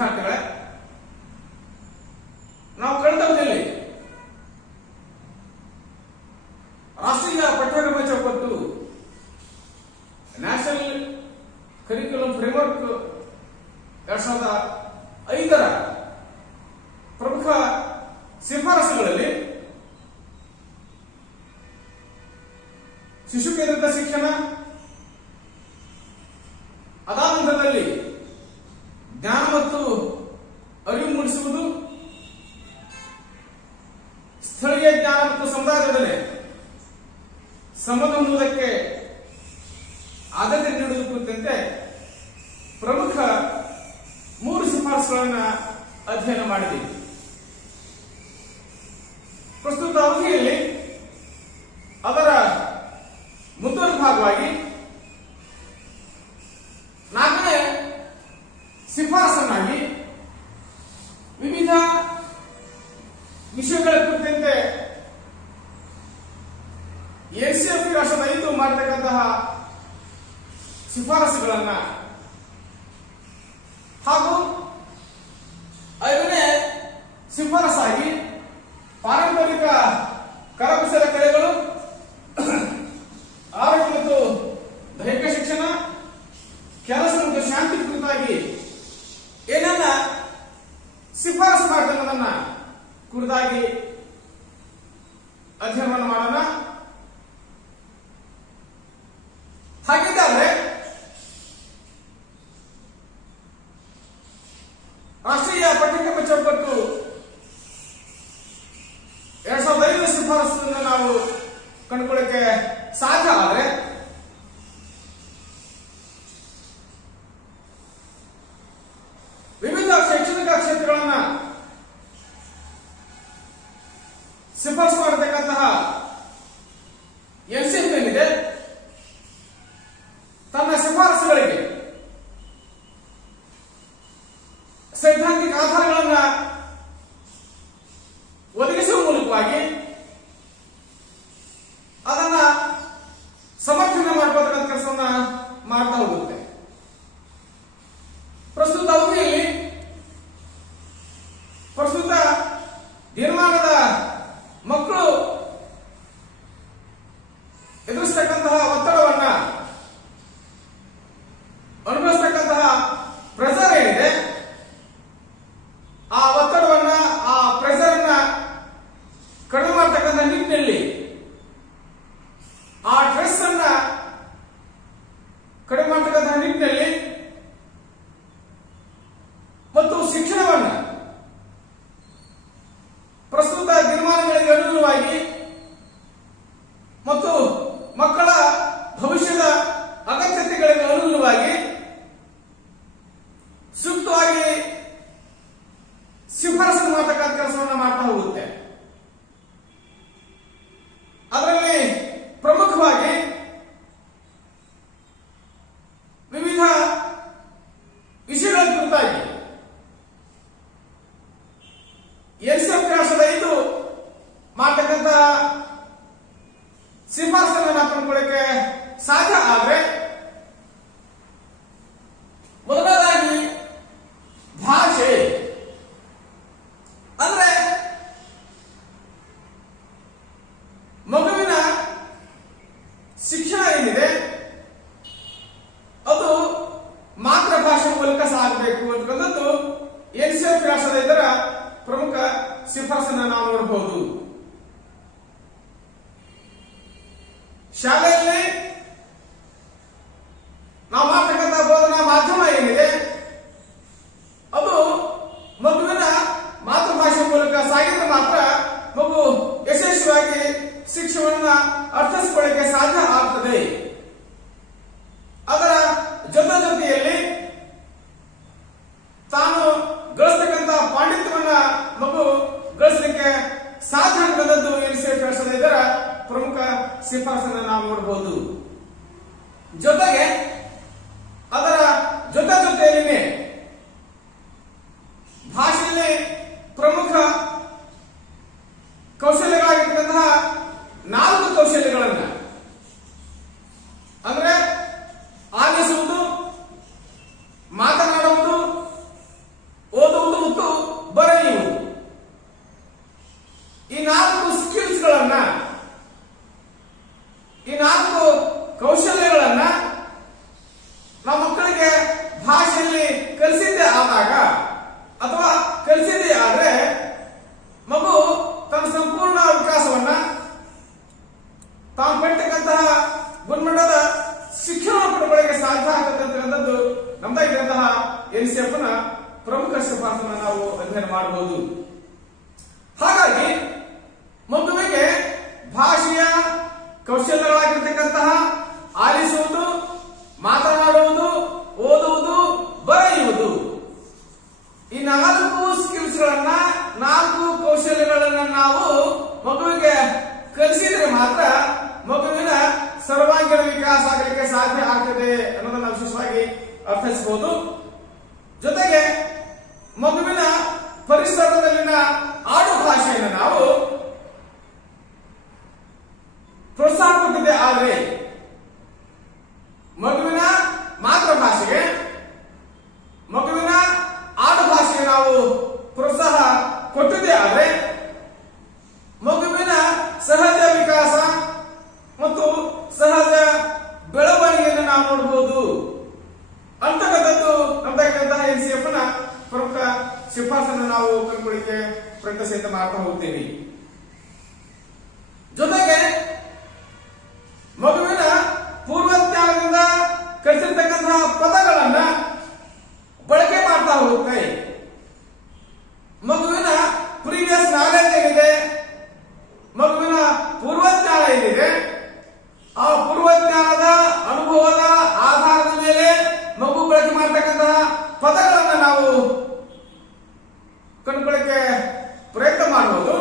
ವಿದ್ಯಾರ್ಥಿಗಳೇ, ನಾವು ಕಳೆದ ಅವಧಿಯಲ್ಲಿ ರಾಷ್ಟ್ರೀಯ ಪಠ್ಯಕ್ರಮ ಚೌಕಟ್ಟು ನ್ಯಾಷನಲ್ ಕರಿಕ್ಯುಲಮ್ ಫ್ರೇಮ್ವರ್ಕ್ 2005 ಪ್ರಮುಖ ಶಿಫಾರಸುಗಳಲ್ಲಿ ಶಿಶು ಕೇಂದ್ರಿತ ಶಿಕ್ಷಣ, ಅದಾದ ನಂತರದಲ್ಲಿ ಜ್ಞಾನ ಮತ್ತು ಅರಿವು ಮೂಡಿಸುವುದು, ಸ್ಥಳೀಯ ಜ್ಞಾನ ಮತ್ತು ಸಮುದಾಯದೊಡನೆ ಸಂಬಂಧ ಹೊಂದುವುದಕ್ಕೆ ಆದ್ಯತೆ ನೀಡುವುದು ಕುರಿತಂತೆ ಪ್ರಮುಖ 3 ಶಿಫಾರಸುಗಳನ್ನು ಅಧ್ಯಯನ ಮಾಡಿದ್ದೀವಿ. ಪ್ರಸ್ತುತ ಅವಧಿಯಲ್ಲಿ ಅದರ ಮುಂದುವರಿದ ಭಾಗವಾಗಿ 4ನೇ ಶಿಫಾರಸನ್ನಾಗಿ ವಿವಿಧ ವಿಷಯಗಳ ಕುರಿತಂತೆ NCERT 2005 ಮಾಡತಕ್ಕಂತಹ ಶಿಫಾರಸುಗಳನ್ನ ಹಾಗೂ 5ನೇ ಶಿಫಾರಸಾಗಿ ಪಾರಂಪರಿಕ ಕರಕುಶಲ ಕಲೆಗಳು, ಆರೋಗ್ಯ ಮತ್ತು ದೈಹಿಕ ಶಿಕ್ಷಣ, ಕೆಲಸ ಮತ್ತು ಶಾಂತಿ ಕುರಿತಾಗಿ ಏನನ್ನ ಶಿಫಾರಸು ಮಾಡಿದನ್ನ ಕುರಿತಾಗಿ ಅಧ್ಯಯನ ಮಾಡೋಣ. ಹಾಗಿದ್ದರೆ ರಾಷ್ಟ್ರೀಯ ಪಠ್ಯಕ್ರಮ ಚೌಕಟ್ಟು 2005 ಶಿಫಾರಸನ್ನು ನಾವು ಕಂಡುಕೊಳ್ಳಕ್ಕೆ ಸಾಧ್ಯ ಆದರೆ ವಿವಿಧ ಶೈಕ್ಷಣಿಕ ಕ್ಷೇತ್ರಗಳನ್ನ ಶಿಫಾರಸು ಮಾಡತಕ್ಕಂತಹ NCERT ಏನಿದೆ ತನ್ನ ಶಿಫಾರಸುಗಳಿಗೆ ಸೈದ್ಧಾಂತಿಕ ಆಧಾರಗಳನ್ನ ಒದಗಿಸುವ ಮೂಲಕವಾಗಿ ಅದನ್ನ ಸಮರ್ಥನೆ ಮಾಡತಕ್ಕಂಥ ಕೆಲಸವನ್ನ ಮಾಡ್ತಾ ಹೋಗುತ್ತೆ. ಪ್ರಸ್ತುತ ಅವಧಿಯಲ್ಲಿ ಪ್ರಸ್ತುತ ದಿನಮಾನದ ಮಕ್ಕಳು ಎದುರಿಸತಕ್ಕಂತಹ ಒತ್ತಡವನ್ನ ಅನುಭವಿಸತಕ್ಕಂತಹ ಪ್ರೆಷರ್ ಏನಿದೆ, ಆ ಒತ್ತಡವನ್ನ, ಆ ಪ್ರೆಷರ್ ಅನ್ನ ಕಡಿಮೆ ಮಾಡತಕ್ಕಂಥ ನಿಟ್ಟಿನಲ್ಲಿ, ಆ ಸ್ಟ್ರೆಸ್ ಅನ್ನ ಕಡಿಮೆ ಮಾಡತಕ್ಕಂತಹ ನಿಟ್ಟಿನಲ್ಲಿ ಮತ್ತು ಶಿಕ್ಷಣವನ್ನು ಪ್ರಸ್ತುತ ದಿನಮಾನಗಳಿಗೆ ಅನುಗುಣವಾಗಿ ಮತ್ತು ಮಕ್ಕಳ ಭವಿಷ್ಯದ ಅಗತ್ಯತೆಗಳಿಗೆ ಅನುಗುಣವಾಗಿ ಸೂಕ್ತವಾಗಿ ಶಿಫಾರಸು ಮಾಡತಕ್ಕಂಥ ಕೆಲಸವನ್ನು ಮಾಡ್ತಾ ಹೋಗುತ್ತೆ. ಅದರಲ್ಲಿ ಪ್ರಮುಖವಾಗಿ ವಿವಿಧ ವಿಷಯಗಳ ಕುರಿತಾಗಿ NCERT 2005 ಮಾಡತಕ್ಕಂಥ ಶಿಫಾರಸನ್ನು ನಾವು ಕಂಡುಕೊಳ್ಳಕ್ಕೆ ಸಾಧ್ಯ ಆದರೆ ಮೊದಲನೇದಾಗಿ ಭಾಷೆ, ಅಂದ್ರೆ ಮಗುವಿನ ಶಿಕ್ಷಣ ಏನಿದೆ ಅದು ಮಾತೃಭಾಷೆ ಮೂಲಕ ಸಾಗಬೇಕು ಅಂತಕ್ಕಂಥದ್ದು NCERT 2005 ಪ್ರಮುಖ ಶಿಫಾರಸನ್ನು ನಾವು ನೋಡಬಹುದು. ಶಾಲೆಯಲ್ಲಿ ನಾವು ಮಾಡ್ತಕ್ಕಂಥ ಬೋಧನಾ ಮಾಧ್ಯಮ ಏನಿದೆ ಅದು ಮಗುವಿನ ಮಾತೃಭಾಷೆ ಮೂಲಕ ಸಾಗಿದ್ರೆ ಮಾತ್ರ ಮಗು ಯಶಸ್ವಿಯಾಗಿ ಶಿಕ್ಷಣವನ್ನ ಅರ್ಥೈಸಿಕೊಳ್ಳಕ್ಕೆ ಸಾಧ್ಯ ಆಗ್ತದೆ. ಅದರ ಜೊತೆಯಲ್ಲಿ ತಾನು ಗಳಿಸ್ತಕ್ಕಂಥ ಪಾಂಡಿತ್ಯವನ್ನ ಮಗು ಗಳಿಸಲಿಕ್ಕೆ ಸಾಧ್ಯ ಅಂತಕ್ಕಂಥದ್ದು NCERT 2005 ಪ್ರಮುಖ ಶಿಫಾರಸನ್ನು ನಾವು ನೋಡಬಹುದು. ಜೊತೆಗೆ ಅದರ ಜೊತೆಯಲ್ಲಿನೇ ಭಾಷೆಯಲ್ಲಿ ಪ್ರಮುಖ ಕೌಶಲ್ಯಗಳಾಗಿರ್ತಕ್ಕಂತಹ 4 ಕೌಶಲ್ಯಗಳನ್ನ, ಅಂದ್ರೆ ಆಲಿಸುವುದು, ಮಾತನಾಡುವುದು, ಈ 4 ಸ್ಕಿಲ್ಸ್ಗಳನ್ನ, ಈ 4 ಕೌಶಲ್ಯಗಳನ್ನ ನಾವು ಮಕ್ಕಳಿಗೆ ಭಾಷೆಯಲ್ಲಿ ಕಲಿಸಿದ್ದೇ ಆದಾಗ ಅಥವಾ ಕಲಿಸಿದ್ದೇ ಆದ್ರೆ ಮಗು ತನ್ನ ಸಂಪೂರ್ಣ ವಿಕಾಸವನ್ನ, ತಾನು ಪಡ್ತಕ್ಕಂತಹ ಗುಣಮಟ್ಟದ ಶಿಕ್ಷಣ ಪಡೆಗಳಿಗೆ ಸಾಧ್ಯ ಆಗುತ್ತೆ ಅಂತಕ್ಕಂಥದ್ದು ನಮ್ದಾಗಿರುವಂತಹ NCF ನ ಪ್ರಮುಖ ಶಿಫಾರಸನ್ನು ನಾವು ಅಧ್ಯಯನ ಮಾಡಬಹುದು. ಹಾಗಾಗಿ ಮಗುವಿಗೆ ಭಾಷೆಯ ಕೌಶಲ್ಯಗಳಾಗಿರ್ತಕ್ಕಂತಹ ಆಲಿಸುವುದು, ಮಾತನಾಡುವುದು, ಓದುವುದು, ಬರೆಯುವುದು, ಈ 4 ಸ್ಕಿಲ್ಸ್ಗಳನ್ನ, 4 ಕೌಶಲ್ಯಗಳನ್ನ ನಾವು ಮಗುವಿಗೆ ಕಲಿಸಿದ್ರೆ ಮಾತ್ರ ಮಗುವಿನ ಸರ್ವಾಂಗೀಣ ವಿಕಾಸ ಆಗಲಿಕ್ಕೆ ಸಾಧ್ಯ ಆಗ್ತದೆ ಅನ್ನೋದನ್ನ ವಿಶೇಷವಾಗಿ ಅರ್ಥೈಸಬಹುದು. ಜೊತೆಗೆ ಮಗುವಿನ ಪರಿಸರದಲ್ಲಿನ ಆಡು ಭಾಷೆಯನ್ನು ನಾವು ಪ್ರೋತ್ಸಾಹ ಕೊಟ್ಟಿದ್ದೆ ಆದ್ರೆ, ಮಗುವಿನ ಮಾತೃಭಾಷೆಗೆ, ಮಗುವಿನ ಆಡು ಭಾಷೆಗೆ ನಾವು ಪ್ರೋತ್ಸಾಹ ಕೊಟ್ಟಿದ್ದೆ ಆದ್ರೆ ಮಗುವಿನ ಸಹಜ ವಿಕಾಸ ಮತ್ತು ಸಹಜ ಬೆಳವಣಿಗೆಯನ್ನು ನಾವು ನೋಡಬಹುದು ಅಂತಕ್ಕಂಥದ್ದು ನಮ್ದಾಗಿದ್ದಂತಹ NCF ನ ಪ್ರಮುಖ ಶಿಫಾರಸನ್ನು ನಾವು ಕಂಡುಕೊಳ್ಳಿಕ್ಕೆ ಪ್ರಯತ್ನ ಮಾಡ್ತಾ ಹೋಗ್ತೇವೆ. ಜೊತೆಗೆ ಮಗುವಿನ ಪೂರ್ವಜ್ಞಾನದಿಂದ ಕಲಿಸಿರ್ತಕ್ಕಂತಹ ಪದಗಳನ್ನ ಬಳಕೆ ಮಾಡ್ತಾ ಹೋಗುತ್ತೆ. ಮಗುವಿನ ಪ್ರೀವಿಯಸ್ ನಾಲೆಜ್ ಏನಿದೆ, ಮಗುವಿನ ಪೂರ್ವಜ್ಞಾನ ಏನಿದೆ, ಆ ಪೂರ್ವಜ್ಞಾನದ ಅನುಭವದ ಆಧಾರದ ಮೇಲೆ ಮಗು ಬಳಕೆ ಮಾಡತಕ್ಕಂತಹ ಪದಗಳನ್ನು ನಾವು ಕಂಡುಕೊಳ್ಳಕ್ಕೆ ಪ್ರಯತ್ನ ಮಾಡಬಹುದು.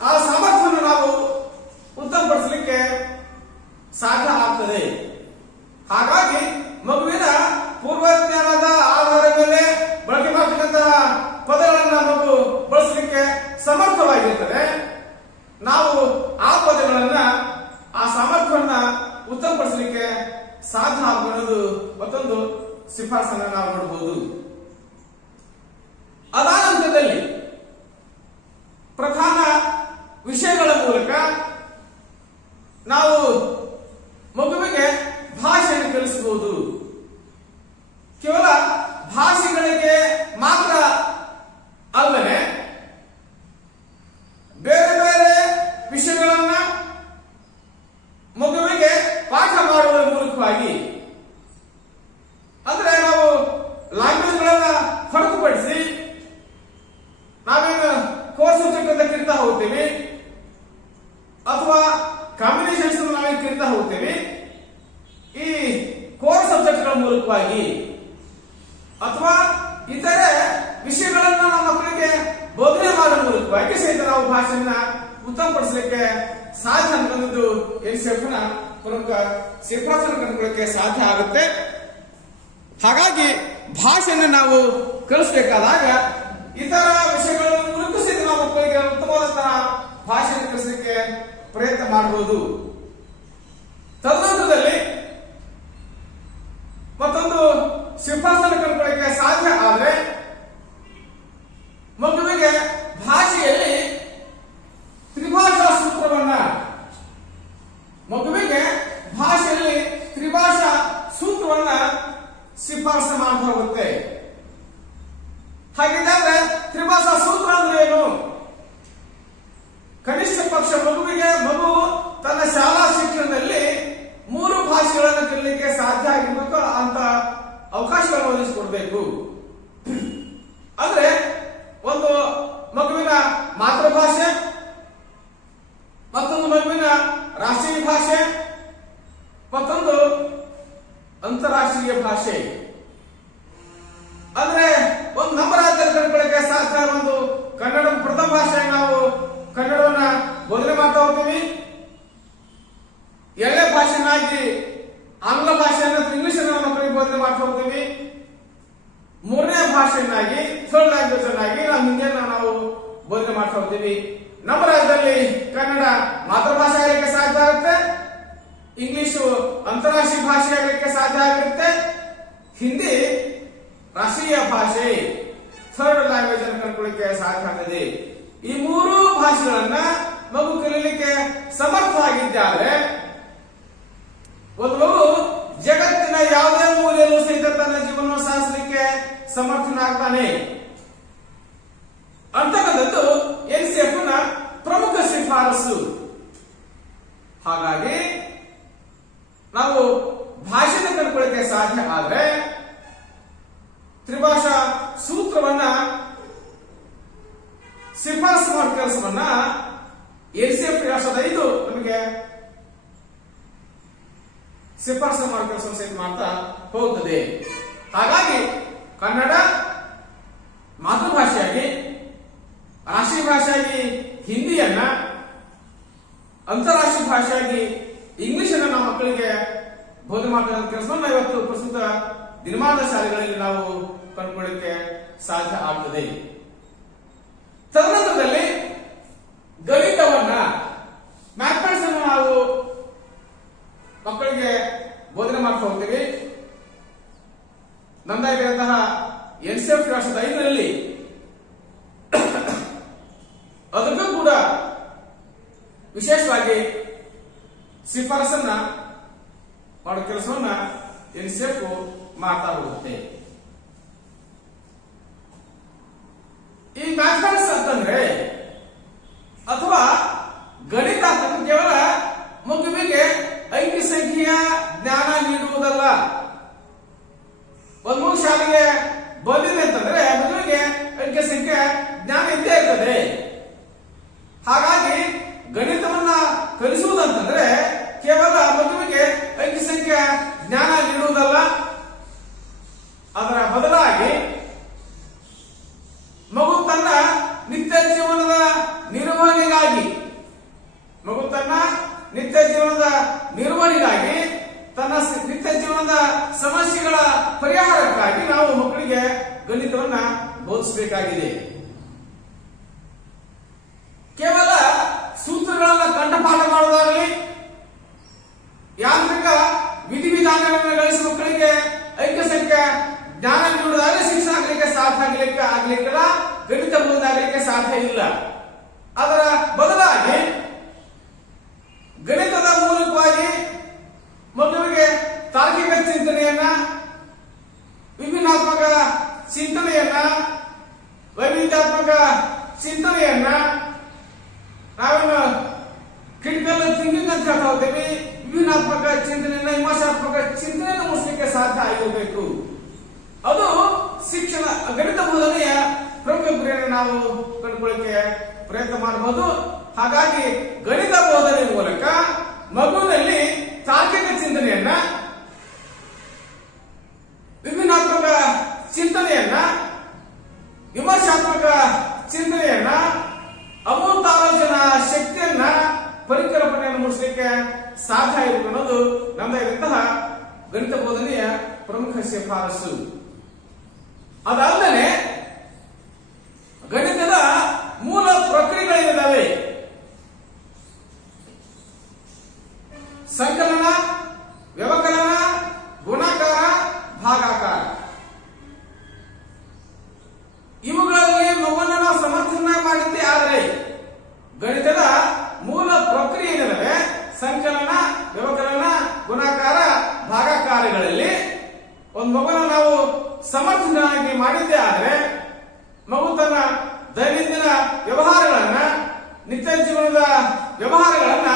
ಆ ಸಾಮರ್ಥ್ಯವನ್ನು ನಾವು ಉತ್ತಮಪಡಿಸಲಿಕ್ಕೆ ಸಾಧ್ಯ ಆಗ್ತದೆ. ಹಾಗಾಗಿ ಮಗುವಿನ ಪೂರ್ವಜ್ಞಾನದ ಆಧಾರದ ಮೇಲೆ ಬಳಕೆ ಮಾಡತಕ್ಕಂತಹ ಪದಗಳನ್ನ ಮಗು ಬಳಸಲಿಕ್ಕೆ ಸಮರ್ಥವಾಗಿರ್ತದೆ. ನಾವು ಆ ಪದಗಳನ್ನ, ಆ ಸಾಮರ್ಥ್ಯವನ್ನ ಉತ್ತಮಪಡಿಸಲಿಕ್ಕೆ ಸಾಧ್ಯ ಆಗುವುದು ಮತ್ತೊಂದು ಶಿಫಾರಸನ್ನು ನಾವು ನೋಡಬಹುದು. ಅದಾದ ನಂತರದಲ್ಲಿ ಪ್ರಧಾನ ವಿಷಯಗಳ ಮೂಲಕ ನಾವು ಮಗುವಿಗೆ ಭಾಷೆಯನ್ನು ಕಲಿಸಬಹುದು. ಕೇವಲ ಭಾಷೆಗಳಿಗೆ ಮಾತ್ರ ಅಲ್ಲದೆ ಬೇರೆ ಬೇರೆ ವಿಷಯಗಳನ್ನ ಮಗುವಿಗೆ ಪಾಠ ಮಾಡುವುದರ ಮೂಲಕವಾಗಿ, ಅಂದ್ರೆ ನಾವು ಲ್ಯಾಂಗ್ವೇಜ್ಗಳನ್ನ ಹೊರತುಪಡಿಸಿ ನಾವೇನು ಕೋರ್ಸ್ ಸಬ್ಜೆಕ್ಟ್ ಅಂತ ಕರಿತಾ ಹೋಗ್ತೀವಿ ಅಥವಾ ಕಾಂಬಿನೇಷನ್ಸ್ ನಾವೇನು ಕರಿತಾ ಹೋಗ್ತೀವಿ, ಈ ಕೋರ್ ಸಬ್ಜೆಕ್ಟ್ಗಳ ಮೂಲಕವಾಗಿ ಅಥವಾ ಇತರೆ ವಿಷಯಗಳನ್ನ ನಮ್ಮ ಮಕ್ಕಳಿಗೆ ಬೋಧನೆ ಮಾಡುವ ಮೂಲಕವಾಗಿ ಸಹಿತ ನಾವು ಭಾಷೆಯನ್ನ ಉತ್ತಮಪಡಿಸಲಿಕ್ಕೆ ಸಾಧ್ಯ ಅನ್ನೋದು NCF ನ ಪ್ರಮುಖ ಶಿಫಾರಸನ್ನು ಕಂಡುಕೊಳ್ಳಕ್ಕೆ ಸಾಧ್ಯ ಆಗುತ್ತೆ. ಹಾಗಾಗಿ ಭಾಷೆಯನ್ನು ನಾವು ಕಲಿಸಬೇಕಾದಾಗ ಇತರ ವಿಷಯಗಳ ಮೂಲಕ ಸಹಿತ ನಾವು ಮಕ್ಕಳಿಗೆ ಉತ್ತಮವಾದಂತಹ ಭಾಷೆಯನ್ನು ಕಲಿಸಲಿಕ್ಕೆ ಪ್ರಯತ್ನ ಮಾಡಬಹುದು. ತದನಂತರದಲ್ಲಿ ಮತ್ತೊಂದು ಶಿಫಾರಸನ್ನು ಕಂಡುಕೊಳ್ಳಕ್ಕೆ ಸಾಧ್ಯ ಆದರೆ ಮಗುವಿಗೆ ಭಾಷೆಯಲ್ಲಿ ತ್ರಿಭಾಷಾ ಸೂತ್ರವನ್ನ, ಮಗುವಿಗೆ ಭಾಷೆಯಲ್ಲಿ ತ್ರಿಭಾಷಾ ಸೂತ್ರವನ್ನ ಶಿಫಾರಸು ಮಾಡ್ತಾ ಹೋಗುತ್ತೆ. ಹಾಗಿದ್ದರೆ ತ್ರಿಭಾಷಾ ಸೂತ್ರ ಅಂದ್ರೆ ಏನು? ಕನಿಷ್ಠ ಪಕ್ಷ ಮಗು ತನ್ನ ಶಾಲಾ ಶಿಕ್ಷಣದಲ್ಲಿ 3 ಭಾಷೆಗಳನ್ನು ಕಲಿಯಲಿಕ್ಕೆ ಸಾಧ್ಯ ಆಗಿರ್ಬೇಕು ಅಂತ ಅವಕಾಶಗಳನ್ನು ಒದಗಿಸಿಕೊಡ್ಬೇಕು. ಅಂದ್ರೆ ಒಂದು ಮಗುವಿನ ಮಾತೃಭಾಷೆ, ಮತ್ತೊಂದು ಮಗುವಿನ ರಾಷ್ಟ್ರೀಯ ಭಾಷೆ, ಮತ್ತೊಂದು ಅಂತಾರಾಷ್ಟ್ರೀಯ ಭಾಷೆ. ಅಂದ್ರೆ ಒಂದು ನಮ್ಮ ರಾಜ್ಯದಲ್ಲಿ ಕಂಡುಕೊಳ್ಳಕ್ಕೆ ಸಾಧ್ಯ ಒಂದು ಕನ್ನಡ ಪ್ರಥಮ ಭಾಷೆ, ನಾವು ಕನ್ನಡವನ್ನ ಬೋಧನೆ ಮಾಡ್ತಾ ಹೋಗ್ತೀವಿ. 2ನೇ ಭಾಷೆನಾಗಿ ಆಂಗ್ಲ ಭಾಷೆಯನ್ನು ಇಂಗ್ಲಿಷ್ ಅನ್ನು ಮಕ್ಕಳಿಗೆ ಬೋಧನೆ ಮಾಡ್ತಾ ಹೋಗ್ತೀವಿ. 3ನೇ ಭಾಷೆಯನ್ನಾಗಿ ಥರ್ಡ್ ಲ್ಯಾಂಗ್ವೇಜ್ ಅನ್ನಾಗಿ ನಾವು ಹಿಂದಿಯನ್ನು ನಾವು ಬೋಧನೆ ಮಾಡ್ತಾ ಹೋಗ್ತೀವಿ. ನಮ್ಮ ರಾಜ್ಯದಲ್ಲಿ ಕನ್ನಡ ಮಾತೃಭಾಷೆ ಆಗಲಿಕ್ಕೆ ಸಾಧ್ಯ ಆಗುತ್ತೆ, ಇಂಗ್ಲಿಷು ಅಂತಾರಾಷ್ಟ್ರೀಯ ಭಾಷೆ ಆಗಲಿಕ್ಕೆ ಸಾಧ್ಯ ಆಗಿರುತ್ತೆ, ಹಿಂದಿ ರಾಷ್ಟ್ರೀಯ ಭಾಷೆ ಥರ್ಡ್ ಲ್ಯಾಂಗ್ವೇಜ್ ಅನ್ನು ಕಂಡುಕೊಳ್ಳಲಿಕ್ಕೆ ಸಾಧ್ಯ ಆಗ್ತದೆ. ಈ ಮೂರು ಭಾಷೆಗಳನ್ನ ಮಗು ಕಲಿಯಲಿಕ್ಕೆ ಸಮರ್ಥವಾಗಿದ್ದಾದ್ರೆ ಒಂದು ಮಗು ಜಗತ್ತಿನ ಯಾವುದೇ ಮೂಲೆಯಲ್ಲೂ ಸಹಿತ ತನ್ನ ಜೀವನವನ್ನು ಸಾಗಿಸಲಿಕ್ಕೆ ಸಮರ್ಥನಾಗ್ತಾನೆ ಅಂತಕ್ಕಂಥದ್ದು ಎನ್ಸಿಎಫ್ ನ ಪ್ರಮುಖ ಶಿಫಾರಸು. ಹಾಗಾಗಿ ನಾವು ಭಾಷೆನ ಕಂಡುಕೊಳ್ಳಕ್ಕೆ ಸಾಧ್ಯ ಆದ್ರೆ ತ್ರಿಭಾಷಾ ಸೂತ್ರವನ್ನ ಶಿಫಾರಸು ಮಾಡೋ ಕೆಲಸವನ್ನ ಎನ್ಸಿಎಫ್ 2005 ನಮಗೆ ಶಿಫಾರಸು ಮಾಡೋ ಕೆಲಸವನ್ನು ಸಹಿತ ಮಾಡ್ತಾ ಹೋಗುತ್ತದೆ. ಹಾಗಾಗಿ ಕನ್ನಡ ಮಾತೃಭಾಷೆಯಾಗಿ, ರಾಷ್ಟ್ರೀಯ ಭಾಷೆಯಾಗಿ ಹಿಂದಿಯನ್ನ, ಅಂತಾರಾಷ್ಟ್ರೀಯ ಭಾಷೆಯಾಗಿ ಇಂಗ್ಲಿಷ್ ಅನ್ನ ನಾವು ಮಕ್ಕಳಿಗೆ ಬೋಧನೆ ಮಾಡುವ ಕೆಲಸವನ್ನು ಇವತ್ತು ಪ್ರಸ್ತುತ ದಿನಮಾನ ಶಾಲೆಗಳಲ್ಲಿ ನಾವು ಕಂಡುಕೊಳ್ಳಕ್ಕೆ ಸಾಧ್ಯ ಆಗ್ತದೆ. ತದನಂತರದಲ್ಲಿ ಗಣಿತವನ್ನ, ಮ್ಯಾಥಮೆಟಿಕ್ಸ್ ಅನ್ನು ನಾವು ಮಕ್ಕಳಿಗೆ ಬೋಧನೆ ಮಾಡ್ತಾ ಹೋಗ್ತೀವಿ. ನಮ್ಮದಾಗಿರುವಂತಹ ಎನ್ಸಿಎಫ್ 2005 ಅದಕ್ಕೂ ಕೂಡ ವಿಶೇಷವಾಗಿ ಶಿಫಾರಸನ್ನ ಮಾಡೋ ಕೆಲಸವನ್ನ ಎನ್ಸಿಎಫ್ ಮಾಡ್ತಾ ಹೋಗುತ್ತೆ. ಈ ಮ್ಯಾಥಮೆಟಿಕ್ಸ್ ಅಂತಂದ್ರೆ ಅಥವಾ ಗಣಿತ ಅಂತ ಕೇವಲ ಮಗುವಿಗೆ ಅಂಕಿ ಸಂಖ್ಯೆಯ ಜ್ಞಾನ ನೀಡುವುದಲ್ಲ. ಒಂದು ಮಗು ಶಾಲೆಗೆ ಬಂದಿದೆ ಅಂತಂದ್ರೆ ಮಗುವಿಗೆ ಅಂಕಿ ಸಂಖ್ಯೆ ಜ್ಞಾನ ಇದ್ದೇ ಇರ್ತದೆ. ಹಾಗಾಗಿ ಗಣಿತವನ್ನ ಕಲಿಸುವುದಂತಂದ್ರೆ ಕೇವಲ ಮಗುವಿಗೆ ಅಂಕಿ ಸಂಖ್ಯೆ ಜ್ಞಾನ ನೀಡುವುದಲ್ಲ, ಅದರ ಬದಲಾಗಿ ಮಗು ತನ್ನ ನಿತ್ಯ ಜೀವನದ ನಿರ್ವಹಣೆಗಾಗಿ ತನ್ನ ನಿತ್ಯ ಜೀವನದ ಸಮಸ್ಯೆಗಳ ಪರಿಹಾರಕ್ಕಾಗಿ ನಾವು ಮಕ್ಕಳಿಗೆ ಗಣಿತವನ್ನ ಬೋಧಿಸಬೇಕಾಗಿದೆ. ಕೇವಲ ಸೂತ್ರಗಳನ್ನ ಕಂಠಪಾಠ ಮಾಡುವುದಾಗಲಿ, ಯಾಂತ್ರಿಕ ವಿಧಿವಿಧಾನಗಳನ್ನು ಗಳಿಸುವ ಮಕ್ಕಳಿಗೆ ಅಂಕ ಸಂಖ್ಯೆ ಜ್ಞಾನ ನೀಡುವುದಾಗಲಿ ಶಿಕ್ಷಣ ಆಗಲಿಕ್ಕೆ ಸಾಧ್ಯ ಆಗ್ಲಿಕ್ಕಿಲ್ಲ, ಗಣಿತ ಬೋಧನೆ ಸಾಧ್ಯ ಇಲ್ಲ. ಅದರ ಬದಲಾಗಿ ಗಣಿತದ ಮೂಲಕವಾಗಿ ಮಗುವಿಗೆ ತಾರ್ಕಿಕ ಚಿಂತನೆಯನ್ನ, ವಿಭಿನ್ನಾತ್ಮಕ ಚಿಂತನೆಯನ್ನ, ವೈವಿಧ್ಯಾತ್ಮಕ ಚಿಂತನೆಯನ್ನ, ನಾವೇನು ಕ್ರಿಟಿಕಲ್ ಥಿಂಕಿಂಗ್ ಅಂತ ಹೇಳ್ತಾ ಹೋಗ್ತೀವಿ, ವಿಭಿನ್ನಾತ್ಮಕ ಚಿಂತನೆಯನ್ನ, ವಿಮರ್ಶಾತ್ಮಕ ಚಿಂತನೆಯನ್ನು ಮೂಡಿಸಲಿಕ್ಕೆ ಸಾಧ್ಯ ಆಗಿರಬೇಕು. ಅದು ಶಿಕ್ಷಣ ಗಣಿತ ಬೋಧನೆಯ ಪ್ರಮುಖ ಗುರಿಯನ್ನು ನಾವು ಕಂಡುಕೊಳ್ಳಕ್ಕೆ ಪ್ರಯತ್ನ ಮಾಡಬಹುದು. ಹಾಗಾಗಿ ಗಣಿತ ಬೋಧನೆ ಮೂಲಕ ಮಗುವಿನಲ್ಲಿ ತಾರ್ಕಿಕ ಚಿಂತನೆಯನ್ನ, ವಿಭಿನ್ನಾತ್ಮಕ ಚಿಂತನೆಯನ್ನ, ವಿಮರ್ಶಾತ್ಮಕ ಚಿಂತನೆಯನ್ನ, ಅಮೂರ್ತ ಆಲೋಚನಾ ಶಕ್ತಿಯನ್ನ, ಪರಿಕಲ್ಪನೆಯನ್ನು ಮೂಡಿಸಲಿಕ್ಕೆ ಸಾಧ್ಯ ಇರಬೇಕು ಅನ್ನೋದು ನಮ್ಮದಾಗಿರುವಂತಹ ಗಣಿತ ಬೋಧನೆಯ ಪ್ರಮುಖ ಶಿಫಾರಸು. ಅದಾದ್ಮೇಲೆ ಗಣಿತದ ಮೂಲ ಪ್ರಕ್ರಿಯೆಗಳಿದ್ದಾವೆ. ಸಂಕಲನ, ವ್ಯವಕಲನ, ಗುಣಾಕಾರ, ಭಾಗಾಕಾರ. ಇವುಗಳಲ್ಲಿ ಮಗುವನ್ನು ನಾವು ಸಮರ್ಥನೆ ಮಾಡಿದ್ದೇ ಆದರೆ ಗಣಿತದ ಮೂಲ ಪ್ರಕ್ರಿಯೆ ಏನಿದೆ, ಸಂಕಲನ, ವ್ಯವಕಲನ, ಗುಣಾಕಾರ, ಭಾಗಾಕಾರಗಳಲ್ಲಿ ಒಂದು ಮಗುವನ್ನು ನಾವು ಸಮರ್ಥನಾಗಿ ಮಾಡಿದ್ದೇ ಆದರೆ ಮಗು ತನ್ನ ದೈನಂದಿನ ವ್ಯವಹಾರಗಳನ್ನ, ನಿತ್ಯ ಜೀವನದ ವ್ಯವಹಾರಗಳನ್ನ,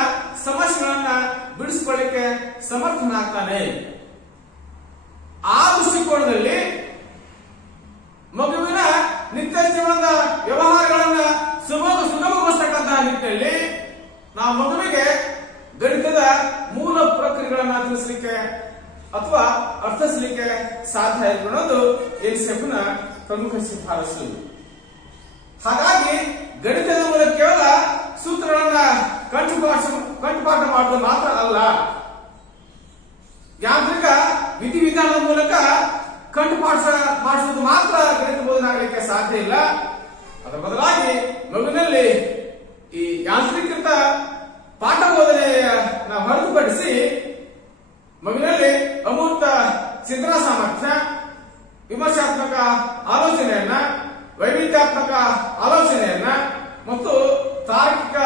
ಸಮಸ್ಯೆಗಳನ್ನ ಬಿಡಿಸಿಕೊಳ್ಳಿಕ್ಕೆ ಸಮರ್ಥನಾಗ್ತಾನೆ. ಆ ದೃಷ್ಟಿಕೋನದಲ್ಲಿ ಮಗುವಿನ ನಿತ್ಯ ಜೀವನದ ವ್ಯವಹಾರಗಳನ್ನ ಸುಗಮಗೊಳಿಸತಕ್ಕಂತಹ ನಿಟ್ಟಿನಲ್ಲಿ ನಾವು ಮಗುವಿಗೆ ಗಣಿತದ ಮೂಲ ಪ್ರಕ್ರಿಯೆಗಳನ್ನ ತಿಳಿಸಲಿಕ್ಕೆ ಅಥವಾ ಅರ್ಥೈಸಲಿಕ್ಕೆ ಸಾಧ್ಯ ಇದೆ ಅನ್ನೋದು ಎನ್ಸಿಎಫ್ ನ ಪ್ರಮುಖ ಶಿಫಾರಸು. ಹಾಗಾಗಿ ಗಣಿತದ ಮೂಲಕ ಕೇವಲ ಸೂತ್ರಗಳನ್ನ ಕಂಠಪಾಠ ಮಾಡುವುದು ಮಾತ್ರ ಅಲ್ಲ, ಯಾಂತ್ರಿಕ ವಿಧಿವಿಧಾನದ ಮೂಲಕ ಕಂಠಪಾಠ ಮಾಡಿಸುವುದು ಮಾತ್ರ ಗಣಿತ ಬೋಧನೆ ಆಗಲಿಕ್ಕೆ ಸಾಧ್ಯ ಇಲ್ಲ. ಅದರ ಬದಲಾಗಿ ಮಗುವಿನಲ್ಲಿ ಈ ಯಾಂತ್ರೀಕೃತ ಪಾಠ ಬೋಧನೆಯನ್ನ ಹೊರತುಪಡಿಸಿ ಮಗುವಿನಲ್ಲಿ ಅಮೂರ್ತ ಚಿಂತನಾ ಸಾಮರ್ಥ್ಯ, ವಿಮರ್ಶಾತ್ಮಕ ಆಲೋಚನೆಯನ್ನ, ವೈವಿಧ್ಯಾತ್ಮಕ ವಿಶ್ಲೇಷಣಾತ್ಮಕ ಆಲೋಚನೆಯನ್ನ ಮತ್ತು ತಾರ್ಕಿಕ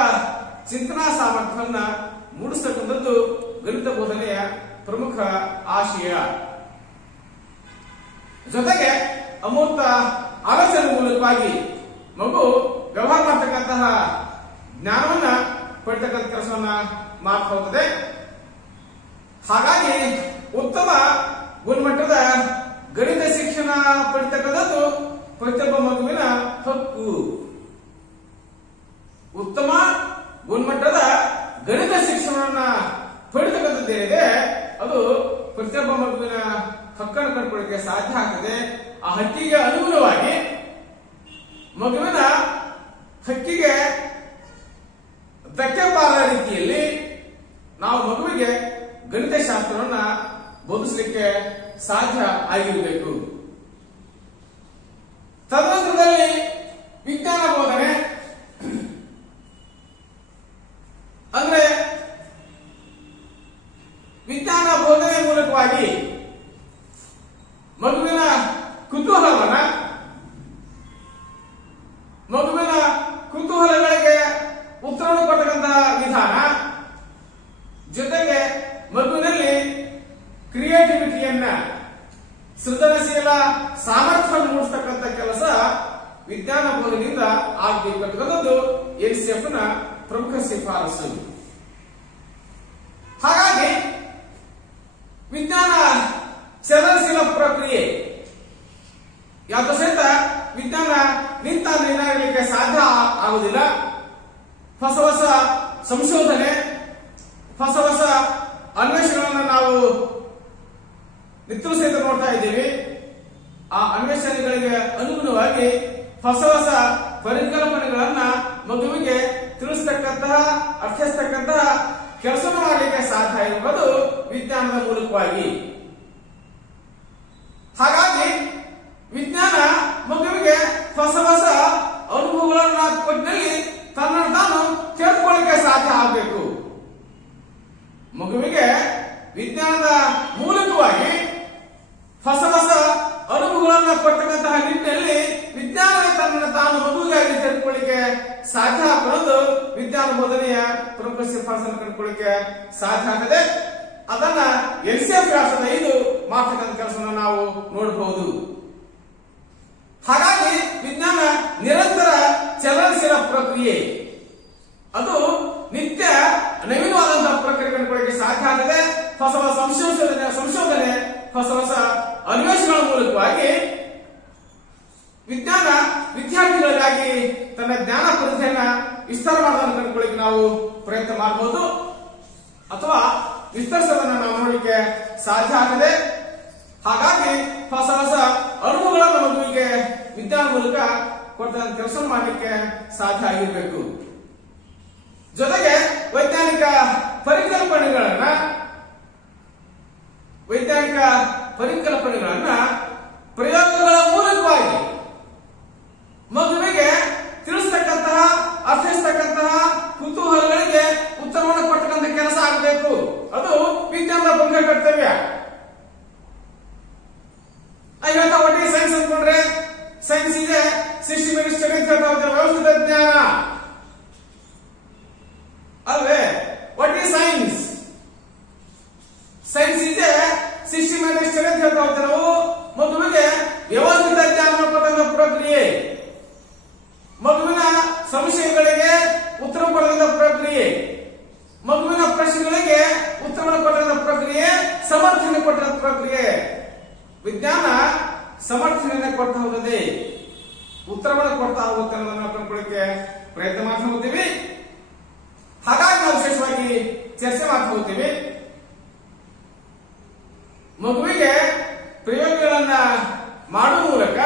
ಚಿಂತನಾ ಸಾಮರ್ಥ್ಯವನ್ನ ಮೂಡಿಸತಕ್ಕಂಥದ್ದು ಗಣಿತ ಬೋಧನೆಯ ಪ್ರಮುಖ ಆಶಯ. ಜೊತೆಗೆ ಅಮೂರ್ತ ಆಲೋಚನೆ ಮೂಲಕವಾಗಿ ಮಗು ವ್ಯವಹಾರ ಮಾಡತಕ್ಕಂತಹ ಜ್ಞಾನವನ್ನ ಪಡೆತಕ್ಕಂಥ ಕೆಲಸವನ್ನ ಮಾಡ್ತಾ ಹೋಗ್ತದೆ. ಹಾಗಾಗಿ ಉತ್ತಮ ಗುಣಮಟ್ಟದ ಗಣಿತ ಶಿಕ್ಷಣ ಪಡೆತಕ್ಕಂಥದ್ದು ಪ್ರತಿಯೊಬ್ಬ ಮಗುವಿನ ಹಕ್ಕು. ಉತ್ತಮ ಗುಣಮಟ್ಟದ ಗಣಿತ ಶಿಕ್ಷಣವನ್ನ ಪಡೆತಕ್ಕಂಥದ್ದೇನಿದೆ ಅದು ಪ್ರತಿಯೊಬ್ಬ ಮಗುವಿನ ಹಕ್ಕನ್ನು ಕಂಡುಕೊಳ್ಳಕ್ಕೆ ಸಾಧ್ಯ ಆಗ್ತದೆ. ಆ ಹಕ್ಕಿಗೆ ಅನುಗುಣವಾಗಿ ಮಗುವಿನ ಹಕ್ಕಿಗೆ ಧಕ್ಕೆ ಬಾರದ ರೀತಿಯಲ್ಲಿ ನಾವು ಮಗುವಿಗೆ ಗಣಿತ ಶಾಸ್ತ್ರವನ್ನ ಬೋಧಿಸಲಿಕ್ಕೆ ಸಾಧ್ಯ ಆಗಿರಬೇಕು. ತದನಂತರದಲ್ಲಿ ವಿಜ್ಞಾನ ಬೋಧನೆ ಅಂದ್ರೆ ವಿಜ್ಞಾನ ಬೋಧನೆ ಮೂಲಕವಾಗಿ ಮಗುವಿನ ಕುತೂಹಲವನ್ನ ಮಗುವಿನ ಕುತೂಹಲಗಳಿಗೆ ಉತ್ತರವನ್ನು ಕೊಟ್ಟಂತಹ ವಿಧಾನ, ಜೊತೆಗೆ ಮಗುವಿನಲ್ಲಿ ಕ್ರಿಯೇಟಿವಿಟಿಯನ್ನ ಸೃಜನಶೀಲ ಸಾಮರ್ಥ್ಯವನ್ನು ಮೂಡಿಸತಕ್ಕಂಥ ಕೆಲಸ ವಿಜ್ಞಾನ ಬೋಧನೆಯಿಂದ ಆಗಬೇಕಂತಕ್ಕಂಥದ್ದು ಎನ್ಸಿಎಫ್ ನ ಪ್ರಮುಖ ಶಿಫಾರಸು. ಹಾಗಾಗಿ ವಿಜ್ಞಾನ ಚಲನಶೀಲ ಪ್ರಕ್ರಿಯೆ ಯಾವ್ದು ಸಹಿತ ವಿಜ್ಞಾನ ನಿಂತ ಏನಾಗಲಿಕ್ಕೆ ಸಾಧ್ಯ ಆಗುವುದಿಲ್ಲ. ಹೊಸ ಹೊಸ ಸಂಶೋಧನೆ, ಹೊಸ ಹೊಸ ಅನ್ವೇಷಣೆಗಳನ್ನು ನಾವು ನಿತ್ಯವೂ ಸಹಿತ ನೋಡ್ತಾ ಇದ್ದೀವಿ. ಆ ಅನ್ವೇಷಣೆಗಳಿಗೆ ಅನುಗುಣವಾಗಿ ಹೊಸ ಹೊಸ ಪರಿಕಲ್ಪನೆಗಳನ್ನ ಮಗುವಿಗೆ ತಿಳಿಸ್ತಕ್ಕಂತಹ ಅರ್ಥಿಸ್ತಕ್ಕಂತಹ ಕೆಲಸ ಮಾಡಲಿಕ್ಕೆ ಸಾಧ್ಯ ಇರುವುದು ವಿಜ್ಞಾನದ ಮೂಲಕವಾಗಿ. ಹಾಗಾಗಿ ವಿಜ್ಞಾನ ಮಗುವಿಗೆ ಹೊಸ ಹೊಸ ಅನುಭವಗಳನ್ನ ಕೊಟ್ಟಲ್ಲಿ ತನ್ನನ್ನು ತಾನು ತಿಳ್ಕೊಳ್ಳಿಕ್ಕೆ ಸಾಧ್ಯ ಆಗಬೇಕು. ಮಗುವಿಗೆ ವಿಜ್ಞಾನದ ಮೂಲಕವಾಗಿ ಹೊಸ ಹೊಸ ಅನುಭವಗಳನ್ನ ಕೊಟ್ಟಂತಹ ನಿಟ್ಟಿನಲ್ಲಿ ವಿಜ್ಞಾನ ತನ್ನನ್ನು ತಾನು ಮಗುವಿಗಾಗಿ ತಿಳ್ಕೊಳ್ಳಿಕ್ಕೆ ಸಾಧ್ಯ ಆಗೋದು ವಿಜ್ಞಾನ ಬೋಧನೆಯ ಪ್ರಮುಖ ಶಿಫಾರಸನ್ನು ಕಂಡುಕೊಳ್ಳಿಕ್ಕೆ ಸಾಧ್ಯ ಆಗ್ತದೆ. ಅದನ್ನ ಎನ್ಸಿಎಫ್ 2005 ಮಾಡ್ತಕ್ಕಂಥ ಕೆಲಸವನ್ನು ನಾವು ನೋಡಬಹುದು. ಹಾಗಾಗಿ ವಿಜ್ಞಾನ ನಿರಂತರ ಚಲನಶೀಲ ಪ್ರಕ್ರಿಯೆ, ಅದು ನಿತ್ಯ ನವೀನವಾದಂತಹ ಪ್ರಕ್ರಿಯೆ ಕಂಡುಕೊಳ್ಳಿಕ್ಕೆ ಸಾಧ್ಯ ಆಗ್ತದೆ. ಹೊಸ ಹೊಸ ಸಂಶೋಧನೆ ಹೊಸ ಹೊಸ ಅನ್ವೇಷಣೆಗಳ ಮೂಲಕವಾಗಿ ವಿಜ್ಞಾನ ವಿದ್ಯಾರ್ಥಿಗಳಿಗಾಗಿ ತನ್ನ ಜ್ಞಾನ ಪರಿಧಿಯನ್ನ ವಿಸ್ತಾರ ಮಾಡೋದನ್ನು ಕಂಡುಕೊಳ್ಳಿಕ್ಕೆ ನಾವು ಪ್ರಯತ್ನ ಮಾಡಬಹುದು ಅಥವಾ ವಿಸ್ತರಿಸೋದನ್ನು ನಾವು ನೋಡಲಿಕ್ಕೆ ಸಾಧ್ಯ ಆಗಿದೆ. ಹಾಗಾಗಿ ಹೊಸ ಹೊಸ ಅನುಭವಗಳನ್ನು ಮಗುವಿಗೆ ವಿಜ್ಞಾನ ಮೂಲಕ ಕೊಟ್ಟ ಕೆಲಸ ಮಾಡಲಿಕ್ಕೆ ಸಾಧ್ಯ ಆಗಿರಬೇಕು. ಜೊತೆಗೆ ವೈಜ್ಞಾನಿಕ ಪರಿಕಲ್ಪನೆಗಳನ್ನ ಪ್ರಯೋಗಗಳ ಮೂಲಕವಾಗಿ ಮಗುವಿಗೆ ತಿಳಿಸ್ತಕ್ಕಂತಹ ಅರ್ಥಿಸ್ತಕ್ಕಂತಹ ಕುತೂಹಲಗಳಿಗೆ ಉತ್ತರವನ್ನು ಕೊಟ್ಟಂತ ಕೆಲಸ ಆಗಬೇಕು. ಅದು ವಿಜ್ಞಾನದ ಪ್ರಮುಖ ಕರ್ತವ್ಯ. ಇವತ್ತು ಒಟ್ಟಿಗೆ ಸೈನ್ಸ್ ಅಂದ್ಕೊಂಡ್ರೆ ಸೈನ್ಸ್ ಇದೆ, ಸಿಸ್ಟಮ್ಯಾಟಿಕ್ ಸ್ಟಡಿ ಅಂತ ಹೇಳ್ತಾ ವ್ಯವಸ್ಥಿತ ಜ್ಞಾನ ಅಲ್ವೇ? What is science? ಸೈನ್ಸ್ ಇದೆ, ಸಿಸ್ಟಮ್ಯಾಟಿಕ್ ಸ್ಟಡಿ ಅಂತ ಹೇಳ್ತಾ ಹೋಗ್ತೇವೆ ನಾವು. ಮಗುವಿಗೆ ವ್ಯವಸ್ಥಿತ ಜ್ಞಾನವನ್ನು ಕೊಟ್ಟಂತ ಪ್ರಕ್ರಿಯೆ, ಮಗುವಿನ ಸಂಶಯಗಳಿಗೆ ಉತ್ತರ ಕೊಡುವಂತ ಪ್ರಕ್ರಿಯೆ, ಮಗುವಿನ ಪ್ರಶ್ನೆಗಳಿಗೆ ಉತ್ತರವನ್ನು ಕೊಟ್ಟಂತ ಪ್ರಕ್ರಿಯೆ, ಸಮರ್ಥನೆ ಕೊಟ್ಟಂತ ಪ್ರಕ್ರಿಯೆ. ವಿಜ್ಞಾನ ಸಮರ್ಥನೆಯನ್ನು ಕೊಡ್ತಾ ಹೋಗುತ್ತದೆ, ಉತ್ತರವನ್ನು ಕೊಡ್ತಾ ಹೋಗುತ್ತೆ ಅನ್ನೋದನ್ನು ಕಂಡುಕೊಳ್ಳಿಕ್ಕೆ ಪ್ರಯತ್ನ ಮಾಡ್ತಾ ಹೋಗ್ತೀವಿ. ಹಾಗಾಗಿ ನಾವು ವಿಶೇಷವಾಗಿ ಚರ್ಚೆ ಮಾಡ್ತಾ ಹೋಗ್ತೀವಿ. ಮಗುವಿಗೆ ಪ್ರಯೋಗಗಳನ್ನ ಮಾಡುವ ಮೂಲಕ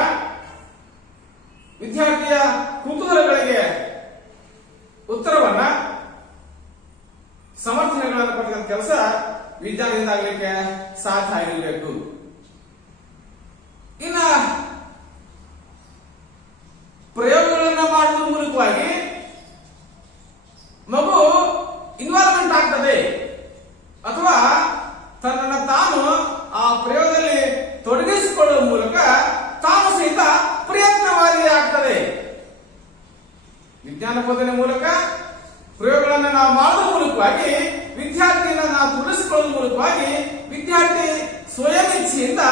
ವಿದ್ಯಾರ್ಥಿಯ ಕುತೂಹಲಗಳಿಗೆ ಉತ್ತರವನ್ನ ಸಮರ್ಥನೆಗಳನ್ನು ಕೊಟ್ಟಂತ ಕೆಲಸ ವಿಜ್ಞಾನದಿಂದ ಆಗಲಿಕ್ಕೆ ಸಾಧ್ಯ ಆಗಿರಬೇಕು. ಇನ್ನ ಪ್ರಯೋಗಗಳನ್ನ ಮಾಡುವ ಮೂಲಕವಾಗಿ ಮಗು ಇನ್ವಾಲ್ವ್ಮೆಂಟ್ ಆಗ್ತದೆ ಅಥವಾ ತನ್ನನ್ನು ತಾನು ಆ ಪ್ರಯೋಗದಲ್ಲಿ ತೊಡಗಿಸಿಕೊಳ್ಳುವ ಮೂಲಕ ತಾನು ಸಹಿತ ಪ್ರಯತ್ನವಾದಿ ಆಗ್ತದೆ. ವಿಜ್ಞಾನ ಬೋಧನೆ ಮೂಲಕ ಪ್ರಯೋಗಗಳನ್ನು ನಾವು ಮಾಡುವ ಮೂಲಕವಾಗಿ ವಿದ್ಯಾರ್ಥಿಯನ್ನ ನಾವು ತೊಡಗಿಸಿಕೊಳ್ಳುವ ಮೂಲಕವಾಗಿ ವಿದ್ಯಾರ್ಥಿ ಸ್ವಯಂ ಇಚ್ಛೆಯಿಂದ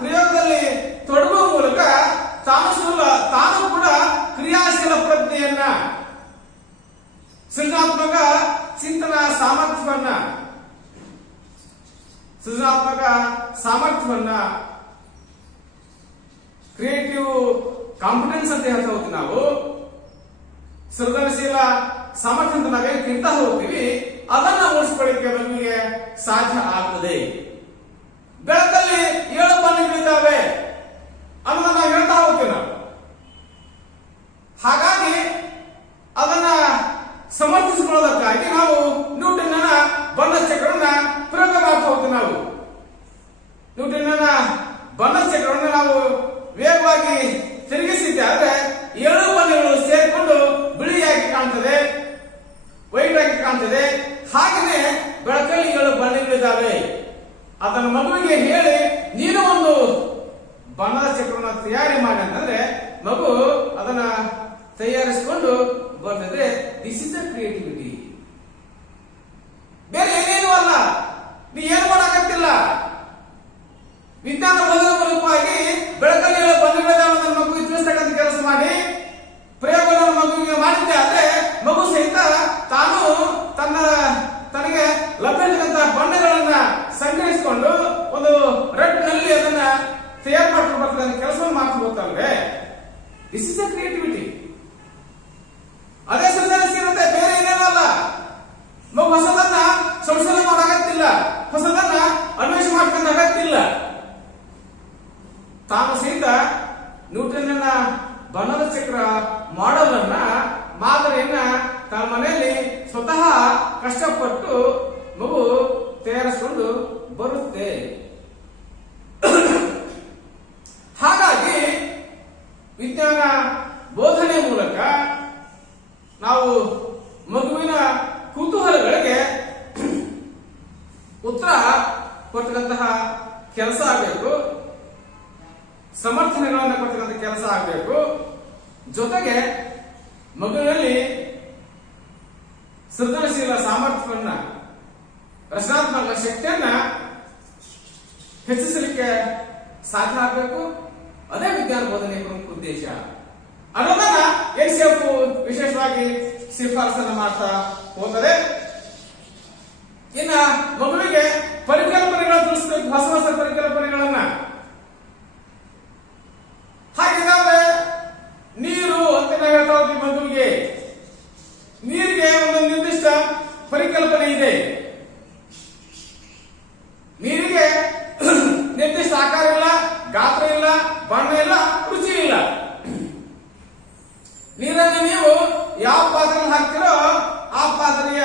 ಪ್ರಯೋಗದಲ್ಲಿ ತೊಡಗುವ ಮೂಲಕ ತಾನು ಕೂಡ ಕ್ರಿಯಾಶೀಲ ಪ್ರಜ್ಞೆಯನ್ನ, ಸೃಜನಾತ್ಮಕ ಚಿಂತನಾ ಸಾಮರ್ಥ್ಯವನ್ನ ಕ್ರಿಯೇಟಿವ್ ಕಾಂಪಿಟೆನ್ಸ್ ಅಂತ ಹೇಳ್ತಾ ಹೋಗ್ತೀವಿ ನಾವು. ಸೃಜನಶೀಲ ಸಾಮರ್ಥ್ಯ ಅಂತ ನಾವೇನು ತಿಂತ ಹೋಗ್ತೀವಿ ಅದನ್ನ ಉಳಿಸ್ಕೊಳ್ಳಿಕ್ಕೆ ನಮಗೆ ಸಾಧ್ಯ ಆಗ್ತದೆ. ಬೆಳಕಲ್ಲಿ 7 ಬಣ್ಣಗಳಿದ್ದಾವೆ ಅನ್ನೋದನ್ನ ನಾವು ಹೇಳ್ತಾ ಹೋಗ್ತೀವಿ ನಾವು. ಹಾಗಾಗಿ ಅದನ್ನ ಸಮರ್ಥಿಸಿಕೊಳ್ಳೋದಕ್ಕಾಗಿ ನಾವು ನ್ಯೂಟನ್ನ ಬಣ್ಣ ಚಕ್ರವನ್ನ ಪ್ರಯೋಗ ಮಾಡ್ತಾ ಹೋಗ್ತೀವಿ ನಾವು. ನ್ಯೂಟನ್ನ ಬಣ್ಣ ಚಕ್ರವನ್ನ ನಾವು ವೇಗವಾಗಿ ತಿರುಗಿಸಿದ್ದಾದ್ರೆ 7 ಬಣ್ಣಗಳು ಸೇರಿಕೊಂಡು ಬಿಳಿಯಾಗಿ ಕಾಣ್ತದೆ, ವೈಟ್ ಆಗಿ ಕಾಣ್ತದೆ. ಹಾಗೆಯೇ ಬೆಳಕಲ್ಲಿ 7 ಬಣ್ಣಗಳಿದ್ದಾವೆ. ಅದನ್ನು ಮಗುವಿಗೆ ಹೇಳಿ ನೀನು ಒಂದು ಬಣ್ಣದ ಚಕ್ರವನ್ನು ತಯಾರಿ ಮಾಡಿ ಅಂತಂದ್ರೆ ಮಗು ಅದನ್ನ ತಯಾರಿಸಿಕೊಂಡು ಬಂದಿದ್ರೆ ದಿಸ್ ಇಸ್ ಅ ಕ್ರಿಯೇಟಿವಿಟಿ. ಬೇರೆ ಏನೇನು ಅಲ್ಲ, ನೀ ಏನು ಮಾಡಕತ್ತಿಲ್ಲ. ವಿಜ್ಞಾನ ಬೋಧನೆ ಮೂಲಕವಾಗಿ ಬೆಳಕಲ್ಲಿ 7 ಬಣ್ಣಗಳಿದ್ದಾವೆ ಮಗುವಿಗೆ ತಿಳಿಸ್ತಕ್ಕಂಥ ಕೆಲಸ ಮಾಡಿ ಪ್ರಯೋಗವನ್ನು ಮಗುವಿಗೆ ಮಾಡಿದ್ದೆ ಆದ್ರೆ ಮಗು ಸಹಿತ ತಾನು ತನಗೆ ಲಭ್ಯವಿರುವಂತಹ ಬಣ್ಣಗಳನ್ನ ಸಂಗ್ರಹಿಸಿಕೊಂಡು ಒಂದು ರೆಡ್ ನಲ್ಲಿ ಅದನ್ನ ತಯಾರು ಮಾಡ್ಕೊಂಡು ಬರ್ತಕ್ಕಂಥ ಕೆಲಸವನ್ನು ಮಾಡ್ಕೊಂಡು ಹೋಗ್ತಾವೆ. This is a creativity. ಅದೇ ಸೃಜನಶೀಲತೆ, ಬೇರೆ ಏನೇನಲ್ಲ. ಮಗು ಹೊಸದನ್ನ ಸಂಶೋಧನೆ ಮಾಡಾಗತ್ತಿಲ್ಲ, ಹೊಸದನ್ನ ಅನ್ವೇಷಣೆ ಮಾಡ್ಕೊಂಡ ಅಗತ್ತಿಲ್ಲ. ತಾನು ಸಹಿತ ನ್ಯೂಟನ್ನ ಬಣ್ಣದ ಚಕ್ರ ಮಾಡೆಲ್ ಅನ್ನ ಮಾದರಿಯನ್ನ ತನ್ನ ಮನೆಯಲ್ಲಿ ಸ್ವತಃ ಕಷ್ಟಪಟ್ಟು ಮಗು ತಯಾರಿಸಿಕೊಂಡು ಬರುತ್ತೆ. ಹಾಗಾಗಿ ವಿಜ್ಞಾನ ಬೋಧನೆ ಮೂಲಕ ನಾವು ಮಗುವಿನ ಕುತೂಹಲಗಳಿಗೆ ಉತ್ತರ ಕೊಟ್ಟಂತಹ ಕೆಲಸ ಆಗಬೇಕು, ಸಮರ್ಥನೆಗಳನ್ನು ಕೊಟ್ಟಂತಹ ಕೆಲಸ ಆಗಬೇಕು. ಜೊತೆಗೆ ಮಗುವಿನಲ್ಲಿ ಸೃಜನಶೀಲ ಸಾಮರ್ಥ್ಯವನ್ನ, ರಚನಾತ್ಮಕ ಶಕ್ತಿಯನ್ನ ಹೆಚ್ಚಿಸಲಿಕ್ಕೆ ಸಾಧ್ಯ ಆಗಬೇಕು. ಅದೇ ವಿಜ್ಞಾನ ಬೋಧನೆಯ ಪ್ರಮುಖ ಉದ್ದೇಶ ಅನ್ನೋದನ್ನ ಎನ್ಸಿಎಫ್ ವಿಶೇಷವಾಗಿ ಶಿಫಾರಸನ್ನು ಮಾಡ್ತಾ ಹೋಗ್ತದೆ. ಇನ್ನ ಮಗುವಿಗೆ ಪರಿಕಲ್ಪನೆಗಳನ್ನು ತಿಳಿಸಬೇಕು, ಹೊಸ ಹೊಸ ಪರಿಕಲ್ಪನೆಗಳನ್ನ. ಹಾಗಿದ್ರೆ ನೀರು ಅಂತ ನಾವು ಹೇಳ್ತಾ ಹೋಗ್ತೀವಿ. ಮಗುವಿಗೆ ನೀರಿಗೆ ಒಂದು ನಿರ್ದಿಷ್ಟ ಪರಿಕಲ್ಪನೆ ಇದೆ. ನೀರಿಗೆ ನಿರ್ದಿಷ್ಟ ಆಕಾರ ಇಲ್ಲ, ಗಾತ್ರ ಇಲ್ಲ, ಬಣ್ಣ ಇಲ್ಲ, ರುಚಿ ಇಲ್ಲ. ನೀರನ್ನು ನೀವು ಯಾವ ಪಾತ್ರೆಯಲ್ಲಿ ಹಾಕ್ತಿರೋ ಆ ಪಾತ್ರೆಯ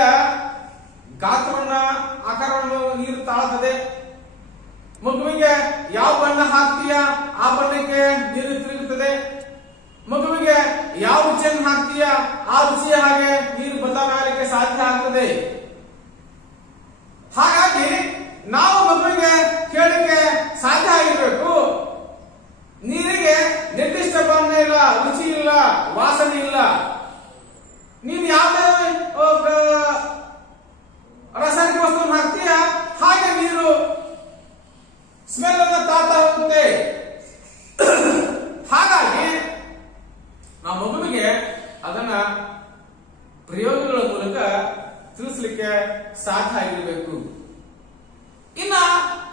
ಗಾತ್ರವನ್ನ, ಆಕಾರವನ್ನು ನೀರು ತಾಳುತ್ತದೆ. ಮಗುವಿಗೆ ಯಾವ ಬಣ್ಣ ಹಾಕ್ತೀಯ ಆ ಬಣ್ಣಕ್ಕೆ ನೀರು ತಿರುಗುತ್ತದೆ. ಮಗುವಿಗೆ ಯಾವ ರುಚಿಯನ್ನು ಹಾಕ್ತೀಯ ಆ ರುಚಿಯ ಹಾಗೆ ನೀರು ಬದಲಾಗಲಿಕ್ಕೆ ಸಾಧ್ಯ ಆಗ್ತದೆ. ಹಾಗಾಗಿ ನಾವು ಮಗುವಿಗೆ ಕೇಳಲಿಕ್ಕೆ ಸಾಧ್ಯ ಆಗಿರ್ಬೇಕು. ನೀರಿಗೆ ನಿರ್ದಿಷ್ಟ ಬಣ್ಣ ಇಲ್ಲ, ರುಚಿ ಇಲ್ಲ, ವಾಸನೆ ಇಲ್ಲ. ನೀನು ಯಾವುದೇ ರಾಸಾಯನಿಕ ವಸ್ತುವನ್ನು ಹಾಕ್ತೀಯ ಹಾಗೆ ನೀರು ಸ್ಮೆಲ್ ಅನ್ನ ತಾಳ್ತಾ ಹೋಗುತ್ತೆ. ಹಾಗಾಗಿ ನಾವು ಮಗುವಿಗೆ ಅದನ್ನ ಪ್ರಯೋಗಗಳ ಮೂಲಕ ತಿಳಿಸಲಿಕ್ಕೆ ಸಾಧ್ಯ ಆಗಿರಬೇಕು. ಇನ್ನ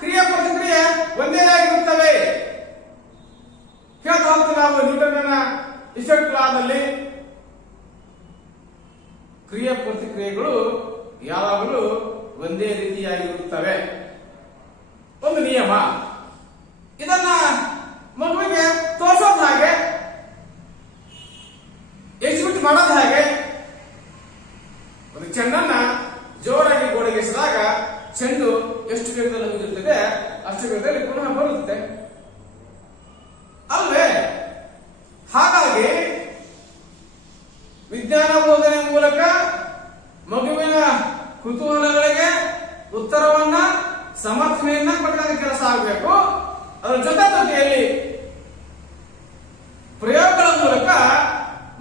ಕ್ರಿಯೆ ಪ್ರತಿಕ್ರಿಯೆ ಒಂದೇ ಆಗಿರುತ್ತವೆ. ಹೇಳ್ತಾ ಹೋಗ್ತೀವಿ ನಾವು ನ್ಯೂಟನ್ನ ಇಫೆಕ್ಟ್ ಲಾದಲ್ಲಿ ಕ್ರಿಯೆ ಪ್ರತಿಕ್ರಿಯೆಗಳು ಯಾವಾಗಲೂ ಒಂದೇ ರೀತಿಯಾಗಿರುತ್ತವೆ. ಒಂದು ನಿಯಮ, ಇದನ್ನ ಮಗುವಿಗೆ ತೋರಿಸೋದು ಹಾಗೆ, ಎಕ್ಸಿಕ್ಯೂಟ್ ಮಾಡೋದು ಹಾಗೆ. ಒಂದು ಚೆಂಡನ್ನ ಜೋರಾಗಿ ಗೋಡೆಗೆ ಎಸೆದಾಗ ಚೆಂಡು ಎಷ್ಟು ವೇಗದಲ್ಲಿ ಹೋಗಿರುತ್ತದೆ ಅಷ್ಟು ವೇಗದಲ್ಲಿ ಪುನಃ ಬರುತ್ತೆ ಅಲ್ವೇ? ಹಾಗಾಗಿ ವಿಜ್ಞಾನ ಬೋಧನೆ ಮೂಲಕ ಮಗುವಿನ ಕುತೂಹಲಗಳಿಗೆ ಉತ್ತರವನ್ನ, ಸಮರ್ಥನೆಯನ್ನ ಕೊಟ್ಟಾಗ ಕೆಲಸ ಆಗಬೇಕು. ಅದರ ಜೊತೆಯಲ್ಲಿ ಪ್ರಯೋಗಗಳ ಮೂಲಕ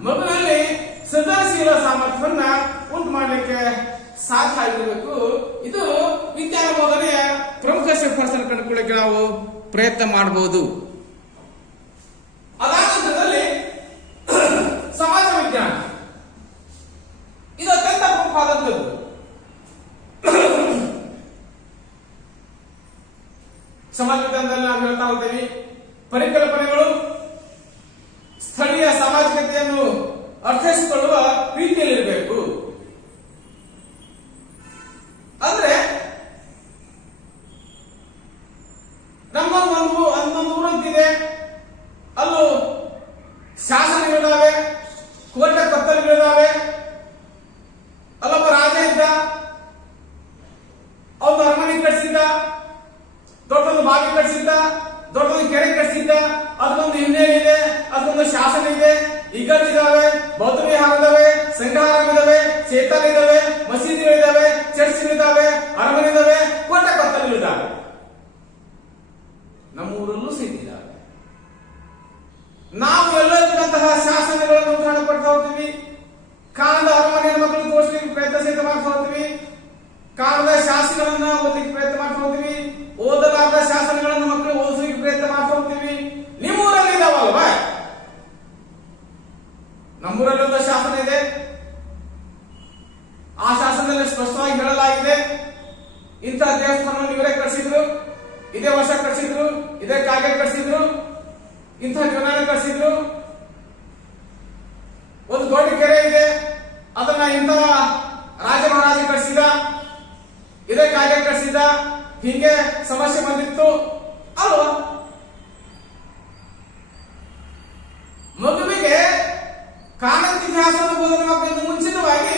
ಮಗುವಿನಲ್ಲಿ ಸೃಜನಶೀಲ ಕ್ರಿಯಾಶೀಲ ಸಾಮರ್ಥ್ಯವನ್ನ ಉಂಟು ಮಾಡಲಿಕ್ಕೆ ಸಾಧ್ಯ ಆಗಿರಬೇಕು. ಇದು ವಿಜ್ಞಾನ ಬೋಧನೆಯ ಪ್ರಮುಖ ಶಿಫಾರಸನ್ನು ಕಂಡುಕೊಳ್ಳಿಕ್ಕೆ ನಾವು ಪ್ರಯತ್ನ ಮಾಡಬಹುದು. ಅದಾದ ನಂತರದಲ್ಲಿ ಸಮಾಜ ವಿಜ್ಞಾನ, ಇದು ಅತ್ಯಂತ ಪ್ರಮುಖವಾದದ್ದು. ಸಮಾಜ ವಿಜ್ಞಾನದಲ್ಲಿ ನಾವು ಹೇಳ್ತಾ ಹೋಗ್ತೇವೆ, ಪರಿಕಲ್ಪನೆಗಳು ಸ್ಥಳೀಯ ಸಾಮಾಜಿಕತೆಯನ್ನು ಅರ್ಥೈಸಿಕೊಳ್ಳುವ ರೀತಿಯಲ್ಲಿರಬೇಕು. ಅಂದ್ರೆ ನಮ್ಮೊಂದು ಊರಂತಿದೆ, ಅಲ್ಲೂ ಶಾಸನಗಳಿದಾವೆ, ಕೋಟೆ ಕತ್ತಲುಗಳಿದಾವೆ. ಅಲ್ಲೊಬ್ಬ ರಾಜ ಇದ್ದ, ಅವನು ಅರಮನೆ ಕಟ್ಟಿಸಿದ್ದ, ದೊಡ್ಡೊಂದು ಬಾವಿ ಕಟ್ಟಿಸಿದ್ದ, ದೊಡ್ಡೊಂದು ಕೆರೆ ಕಟ್ಟಿಸಿದ್ದ, ಅದಕ್ಕೊಂದು ಹಿನ್ನೆಲೆ ಇದೆ, ಅದಕ್ಕೊಂದು ಶಾಸನ ಇದೆ, ಇದ್ದಾವೆ, ಬೌದ್ಧ ವಿಹಾರ ಇದಾವೆ, ಸಂಘಾರಾಮ ಇದಾವೆ, ಚೇತನ ಇದಾವೆ, ಮಸೀದಿಗಳಿದಾವೆ, ಚರ್ಚ್ಗಳಿದಾವೆ, ಅರಮನೆ ಇದಾವೆ, ಕೋಟೆ ಕತ್ತಲುಗಳಿದಾವೆ. ನಮ್ಮೂರಲ್ಲೂ ಸಿಕ್ಕಿದ್ದಾವೆ. ನಾವು ಎಲ್ಲಂತಹ ಶಾಸನಗಳನ್ನು ಉದಾಹರಣೆ ಪಡ್ತಾ ಹೋಗ್ತೀವಿ. ಕಾಣದ ಅರಮನೆಯ ಮಕ್ಕಳು ತೋರಿಸಲಿಕ್ಕೆ ಪ್ರಯತ್ನ ಸಹಿತ ಮಾಡ್ತಾ ಹೋಗ್ತೀವಿ. ಕಾಣದ ಶಾಸನಗಳನ್ನ ಓದಲಿಕ್ಕೆ ಪ್ರಯತ್ನ ಮಾಡ್ತಾ ಹೋಗ್ತೀವಿ. ಓದಲಾದ ಶಾಸನಗಳನ್ನು ಮಕ್ಕಳು ಓದಿಸಲಿಕ್ಕೆ ಪ್ರಯತ್ನ ಮಾಡ್ತಾ ಹೋಗ್ತೀವಿ. ನಿಮ್ಮೂರಲ್ಲಿ ಇದಾವಲ್ವಾ? ನಮ್ಮೂರಲ್ಲಿ ಒಂದು ಶಾಸನ ಇದೆ. ಆ ಶಾಸನದಲ್ಲಿ ಸ್ಪಷ್ಟವಾಗಿ ಹೇಳಲಾಗಿದೆ, ಇಂಥ ದೇವಸ್ಥಾನವನ್ನು ಇವರೇ ಕಟ್ಟಿಸಿದ್ರು, ಇದೇ ವರ್ಷ ಕಟ್ಟಿಸಿದ್ರು, ಇದೇ ಕಾಗೆ ಕಟ್ಟಿಸಿದ್ರು, ಇಂಥ ಜೀವನ ಕಟ್ಟಿಸಿದ್ರು. ಒಂದು ದೊಡ್ಡ ಕೆರೆ ಇದೆ, ಅದನ್ನ ಇಂಥ ರಾಜ ಮಹಾರಾಜ ಕಟ್ಟಿಸಿದ, ಇದೇ ಕಾಗೆ ಕಟ್ಟಿಸಿದ, ಹೀಗೆ ಸಮಸ್ಯೆ ಬಂದಿತ್ತು ಅಲ್ವಾ? ಮಗುವಿಗೆ ಕಾನೂನು ಇತಿಹಾಸವನ್ನು ಬೋಧನೆ ಮಕ್ಕಳಿಂದ ಮುಂಚಿತವಾಗಿ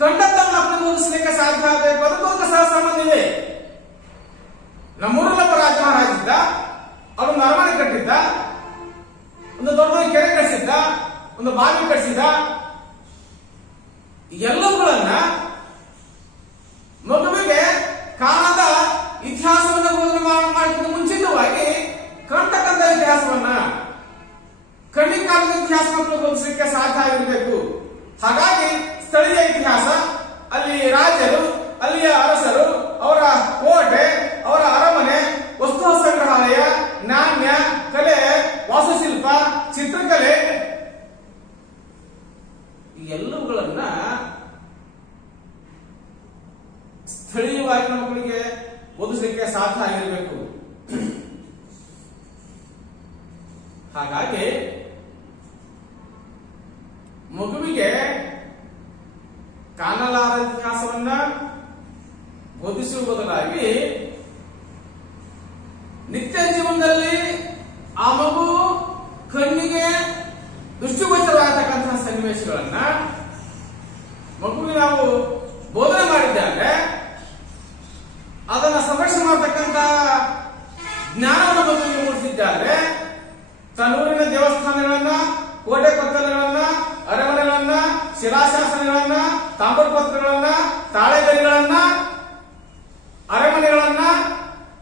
ಕಂಡದ್ದನ್ನು ಮಕ್ಕಳಿಗೆ ಓದಿಸಲಿಕ್ಕೆ ಸಾಧ್ಯ ಆಗಬೇಕು. ಅದಕ್ಕೊಂದು ಸಹ ಸಂಬಂಧ ಇದೆ. ನಮ್ಮೂರಲ್ಲೊಬ್ಬ ರಾಜ ಮಹಾರಾಜ ಇದ್ದ, ಅವನು ಅರಮನೆ ಕಟ್ಟಿದ್ದ, ಒಂದು ದೊಡ್ಡ ಕೆರೆ ಕಟ್ಟಿಸಿದ್ದ, ಒಂದು ಬಾವಿ ಕಟ್ಟಿಸಿದ. ಎಲ್ಲವುಗಳನ್ನ ಮಗುವಿಗೆ ಕಾಲದ ಇತಿಹಾಸವನ್ನು ಬೋಧನೆ ಮಾಡೋದಕ್ಕೆ ಮುಂಚಿತವಾಗಿ ಕಂಡಕ್ಕಂತ ಇತಿಹಾಸವನ್ನ ಕಣ್ಣಿನ ಕಾಲದ ಇತಿಹಾಸ ಮಕ್ಕಳು ಬೋಧಿಸಲಿಕ್ಕೆ ಸಾಧ್ಯ ಆಗಿರಬೇಕು. ಹಾಗಾಗಿ ಸ್ಥಳೀಯ ಇತಿಹಾಸ, ಅಲ್ಲಿ ರಾಜರು, ಅಲ್ಲಿಯ ಅರಸರು, ಅವರ ಕೋಟೆ, ಅವರ ಅರಮನೆ, ವಸ್ತು ಸಂಗ್ರಹಾಲಯ, ನಾಣ್ಯ, ಕಲೆ, ವಾಸ್ತುಶಿಲ್ಪ, ಚಿತ್ರಕಲೆ, ಈ ಎಲ್ಲವುಗಳನ್ನ ಸ್ಥಳೀಯವಾಗಿ ಮಕ್ಕಳಿಗೆ ಓದಿಸಲಿಕ್ಕೆ ಸಾಧ್ಯ ಆಗಿರಬೇಕು. ಹಾಗಾಗಿ ಮಗುವಿಗೆ ಕಾಣಲಾರದ ಇತಿಹಾಸವನ್ನ ಬೋಧಿಸುವ ಬದಲಾಗಿ ನಿತ್ಯ ಜೀವನದಲ್ಲಿ ಆ ಮಗು ಕಣ್ಣಿಗೆ ದೃಷ್ಟಿಗೋಚರವಾಗತಕ್ಕಂತಹ ಸನ್ನಿವೇಶಗಳನ್ನ ಮಗುವಿಗೆ ನಾವು ಬೋಧನೆ ಮಾಡಿದ್ದಾರೆ. ಅದನ್ನ ಸಂರಕ್ಷಣೆ ಮಾಡತಕ್ಕಂತ ಜ್ಞಾನವನ್ನು ಮಗುವಿಗೆ ಮೂಡಿಸಿದ್ದಾರೆ. ತನ್ನೂರಿನ ದೇವಸ್ಥಾನಗಳನ್ನ, ಕೋಟೆ ಕೊತ್ತಲುಗಳನ್ನ, ಅರಮನೆಗಳನ್ನ, ಶಿಲಾಶಾಸನಗಳನ್ನ, ತಾಮ್ರಪತ್ರಗಳನ್ನ, ತಾಳೆಗರಿಗಳನ್ನ, ಅರಮನೆಗಳನ್ನ,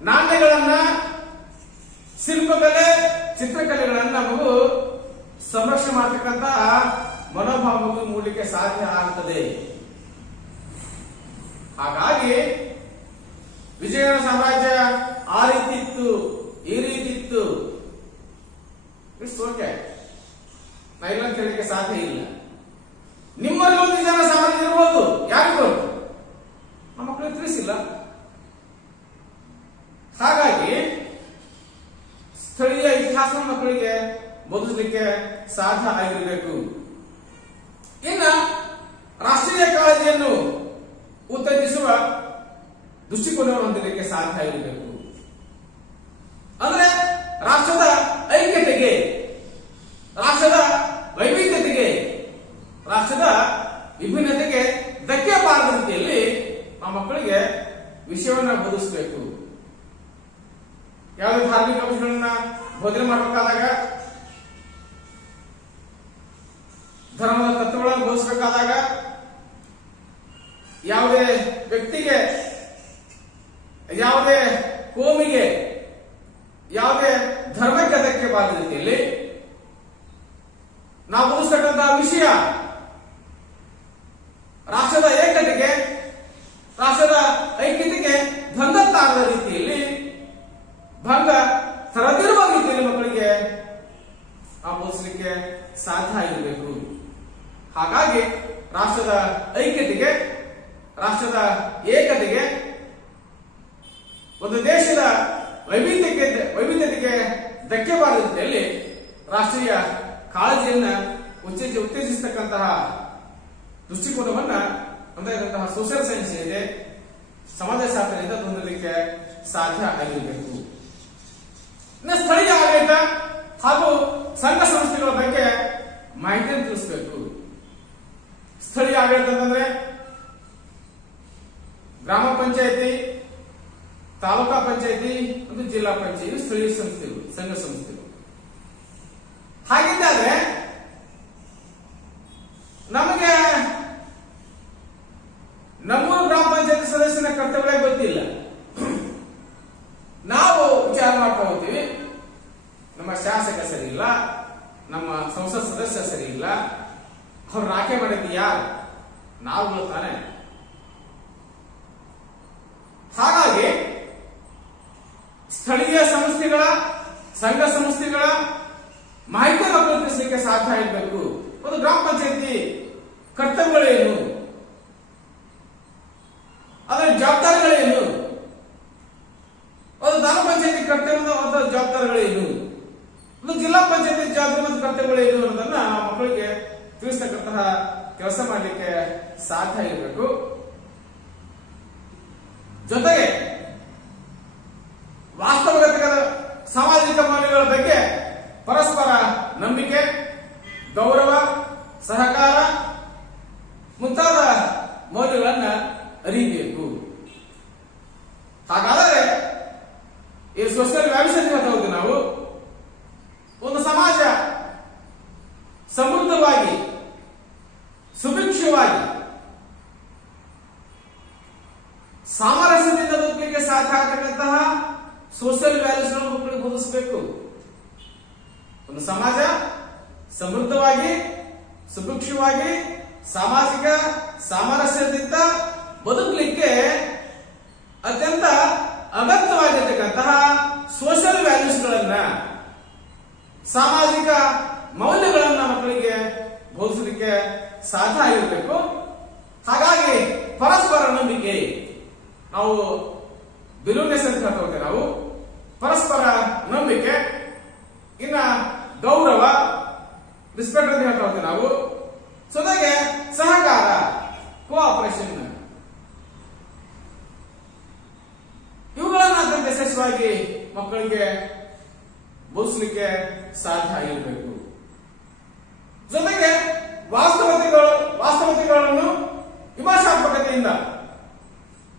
ನಾಣ್ಯಗಳನ್ನ, ಶಿಲ್ಪಕಲೆ, ಚಿತ್ರಕಲೆಗಳನ್ನ ಮಗು ಸಂರಕ್ಷಣೆ ಮಾಡತಕ್ಕಂತ ಮನೋಭಾವ ಮಗು ಮೂಡಲಿಕ್ಕೆ ಸಾಧ್ಯ ಆಗ್ತದೆ. ಹಾಗಾಗಿ ವಿಜಯನಗರ ಸಾಮ್ರಾಜ್ಯ ಆ ರೀತಿ ಇತ್ತು, ಈ ರೀತಿ ಇತ್ತು, ಇಟ್ಸ್ ಓಕೆ, ನಾ ಇಲ್ಲ ಅಂತ ಹೇಳಲಿಕ್ಕೆ ಸಾಧ್ಯ ಇಲ್ಲ. ನಿಮ್ಮಲ್ಲಿ ಒಂದು ವಿಜಯನಗರ ಸಾಮ್ರಾಜ್ಯ ಇರಬಹುದು, ಯಾರಿಗೂ ನಮ್ಮ ಮಕ್ಕಳಿಗೆ ತಿಳಿಸಿಲ್ಲ. ಹಾಗಾಗಿ ಸ್ಥಳೀಯ ಇತಿಹಾಸ ಮಕ್ಕಳಿಗೆ ಬೋಧಿಸಲಿಕ್ಕೆ ಸಾಧ್ಯ ಆಗಿರಬೇಕು. ಇನ್ನು ರಾಷ್ಟ್ರೀಯ ಕಾಳಜಿಯನ್ನು ಉತ್ತೇಜಿಸುವ ದೃಷ್ಟಿಕೋನವನ್ನು ಹೊಂದಲಿಕ್ಕೆ ಸಾಧ್ಯ ಆಗಿರಬೇಕು. ಅಂದ್ರೆ ರಾಷ್ಟ್ರದ ಐಕ್ಯತೆಗೆ, ರಾಷ್ಟ್ರದ ವೈವಿಧ್ಯತೆಗೆ, ರಾಷ್ಟ್ರದ ವಿಭಿನ್ನತೆಗೆ ಧಕ್ಕೆ ಬಾರದ ರೀತಿಯಲ್ಲಿ ಆ ಮಕ್ಕಳಿಗೆ ವಿಷಯವನ್ನ ಬೋಧಿಸಬೇಕು. ಯಾವುದೇ ಧಾರ್ಮಿಕ ಅಂಶಗಳನ್ನ ಬೋಧನೆ ಮಾಡಬೇಕಾದಾಗ, ಧರ್ಮದ ತತ್ವಗಳನ್ನು ಬೋಧಿಸಬೇಕಾದಾಗ, ಯಾವುದೇ ವ್ಯಕ್ತಿಗೆ, ಯಾವುದೇ ಕೋಮಿಗೆ, ಯಾವುದೇ ಧರ್ಮಕ್ಕೆ ಧಕ್ಕೆ ಬಾರದ ರೀತಿಯಲ್ಲಿ ನಾವು ಬೋಧಿಸತಕ್ಕಂತಹ ವಿಷಯ ಹಾಗಾಗಿ ರಾಷ್ಟ್ರದ ಐಕ್ಯತೆಗೆ, ರಾಷ್ಟ್ರದ ಏಕತೆಗೆ, ಒಂದು ದೇಶದ ವೈವಿಧ್ಯತೆಗೆ ಧಕ್ಕೆ ಬಾರದ ರೀತಿಯಲ್ಲಿ ರಾಷ್ಟ್ರೀಯ ಕಾಳಜಿಯನ್ನ ಉತ್ತೇಜಿಸತಕ್ಕಂತಹ ದೃಷ್ಟಿಕೋನವನ್ನ ಹೊಂದಿದಂತಹ ಸೋಷಿಯಲ್ ಸೈನ್ಸ್ ಇದೆ, ಸಮಾಜಶಾಸ್ತ್ರದಿಂದ ಹೊಂದಲಿಕ್ಕೆ ಸಾಧ್ಯ ಆಗಿರಬೇಕು. ಇನ್ನು ಸ್ಥಳೀಯ ಆಡಳಿತ ಹಾಗೂ ಸಂಘ ಸಂಸ್ಥೆಗಳ ಬಗ್ಗೆ ಮಾಹಿತಿಯನ್ನು ತಿಳಿಸಬೇಕು. ಸ್ಥಳೀಯ ಆಡಳಿತ ಅಂತಂದ್ರೆ ಗ್ರಾಮ ಪಂಚಾಯತಿ, ತಾಲೂಕಾ ಪಂಚಾಯತಿ ಮತ್ತು ಜಿಲ್ಲಾ ಪಂಚಾಯತಿ ಸ್ಥಳೀಯ ಸಂಸ್ಥೆಗಳು, ಸಂಘ ಸಂಸ್ಥೆಗಳು. ಹಾಗಿದ್ದಾದ್ರೆ ನಮಗೆ ನಮ್ಮೂರು ಗ್ರಾಮ ಪಂಚಾಯತಿ ಸದಸ್ಯನ ಕರ್ತವ್ಯ ಗೊತ್ತಿಲ್ಲ. ನಾವು ವಿಚಾರ ಮಾಡ್ತಾ ಹೋಗ್ತೀವಿ, ನಮ್ಮ ಶಾಸಕ ಸರಿ ಇಲ್ಲ, ನಮ್ಮ ಸಂಸತ್ ಸದಸ್ಯ ಸರಿ ಇಲ್ಲ, ಅವ್ರು ರಾಕೆ ಮಾಡಿದ್ದು ಯಾರು? ನಾವು ತಾನೆ. ಹಾಗಾಗಿ ಸ್ಥಳೀಯ ಸಂಸ್ಥೆಗಳ, ಸಂಘ ಸಂಸ್ಥೆಗಳ ಮಾಹಿತಿಯನ್ನು ಗುರುತಿಸಲಿಕ್ಕೆ ಸಾಧ್ಯ ಇರಬೇಕು. ಒಂದು ಗ್ರಾಮ ಪಂಚಾಯತಿ ಕರ್ತವ್ಯಗಳೇನು, ಅದರ ಜವಾಬ್ದಾರಿಗಳೇನು, ಒಂದು ತಾಲೂಕು ಪಂಚಾಯತಿ ಕರ್ತವ್ಯದ ಜವಾಬ್ದಾರಿಗಳೇನು, ಒಂದು ಜಿಲ್ಲಾ ಪಂಚಾಯತಿ ಜವಾಬ್ದಾರಿ ಮತ್ತು ಕರ್ತವ್ಯಗಳೇನು ಅನ್ನೋದನ್ನ ಮಕ್ಕಳಿಗೆ ತಿಳಿಸ್ತಕ್ಕಂತಹ ಕೆಲಸ ಮಾಡಲಿಕ್ಕೆ ಸಾಧ್ಯ ಇರಬೇಕು. ಜೊತೆಗೆ ವಾಸ್ತವಿಕತೆಗಳ ಸಾಮಾಜಿಕ ಮೌಲ್ಯಗಳ ಬಗ್ಗೆ ಪರಸ್ಪರ ನಂಬಿಕೆ, ಗೌರವ, ಸಹಕಾರ ಮುಂತಾದ ಮೌಲ್ಯಗಳನ್ನ ಅರಿಯಬೇಕು. ಹಾಗಾದರೆ ಈ ಸೋಷಿಯಲ್ ವ್ಯಾಲ್ಯೂಸ್ ಅಂತ ಹೇಳ್ತಾ ಹೋದ್ವಿ ನಾವು. ಒಂದು ಸಮಾಜ ಸಮೃದ್ಧವಾಗಿ, ಸುಭಿಕ್ಷವಾಗಿ, ಸಾಮರಸ್ಯದಿಂದ ಬದುಕಲಿಕ್ಕೆ ಸಾಧ್ಯ ಆಗತಕ್ಕಂತಹ ಸೋಷಿಯಲ್ ವ್ಯಾಲ್ಯೂಸ್ ಮಕ್ಕಳಿಗೆ ಬೋಧಿಸಬೇಕು. ಒಂದು ಸಮಾಜ ಸಮೃದ್ಧವಾಗಿ, ಸುಭಿಕ್ಷವಾಗಿ, ಸಾಮಾಜಿಕ ಸಾಮರಸ್ಯದಿಂದ ಬದುಕಲಿಕ್ಕೆ ಅತ್ಯಂತ ಅಗತ್ಯವಾಗಿರ್ತಕ್ಕಂತಹ ಸೋಷಿಯಲ್ ವ್ಯಾಲ್ಯೂಸ್ಗಳನ್ನ, ಸಾಮಾಜಿಕ ಮೌಲ್ಯಗಳನ್ನ ಮಕ್ಕಳಿಗೆ ಬೋಧಿಸಲಿಕ್ಕೆ ಸಾಧ್ಯ ಆಗಿರಬೇಕು. ಹಾಗಾಗಿ ಪರಸ್ಪರ ನಂಬಿಕೆ, ನಾವು ಬಿಲೂನೆಸ್ ಅಂತ ಹೇಳ್ತಾ ಹೋಗ್ತೇವೆ, ನಾವು ಪರಸ್ಪರ ನಂಬಿಕೆ, ಇನ್ನ ಗೌರವ, ರಿಸ್ಪೆಕ್ಟ್ ಅಂತ ಹೇಳ್ತಾ ಹೋಗ್ತೇವೆ ನಾವು. ಜೊತೆಗೆ ಸಹಕಾರ, ಕೋಆಪರೇಷನ್, ಇವುಗಳನ್ನ ಅತ್ಯಂತ ಯಶಸ್ವಿಯಾಗಿ ಮಕ್ಕಳಿಗೆ ಬೋಧಿಸಲಿಕ್ಕೆ ಸಾಧ್ಯ ಆಗಿರಬೇಕು. ಜೊತೆಗೆ ವಾಸ್ತವತೆಗಳನ್ನು ವಿಮರ್ಶಾತ್ಮಕತೆಯಿಂದ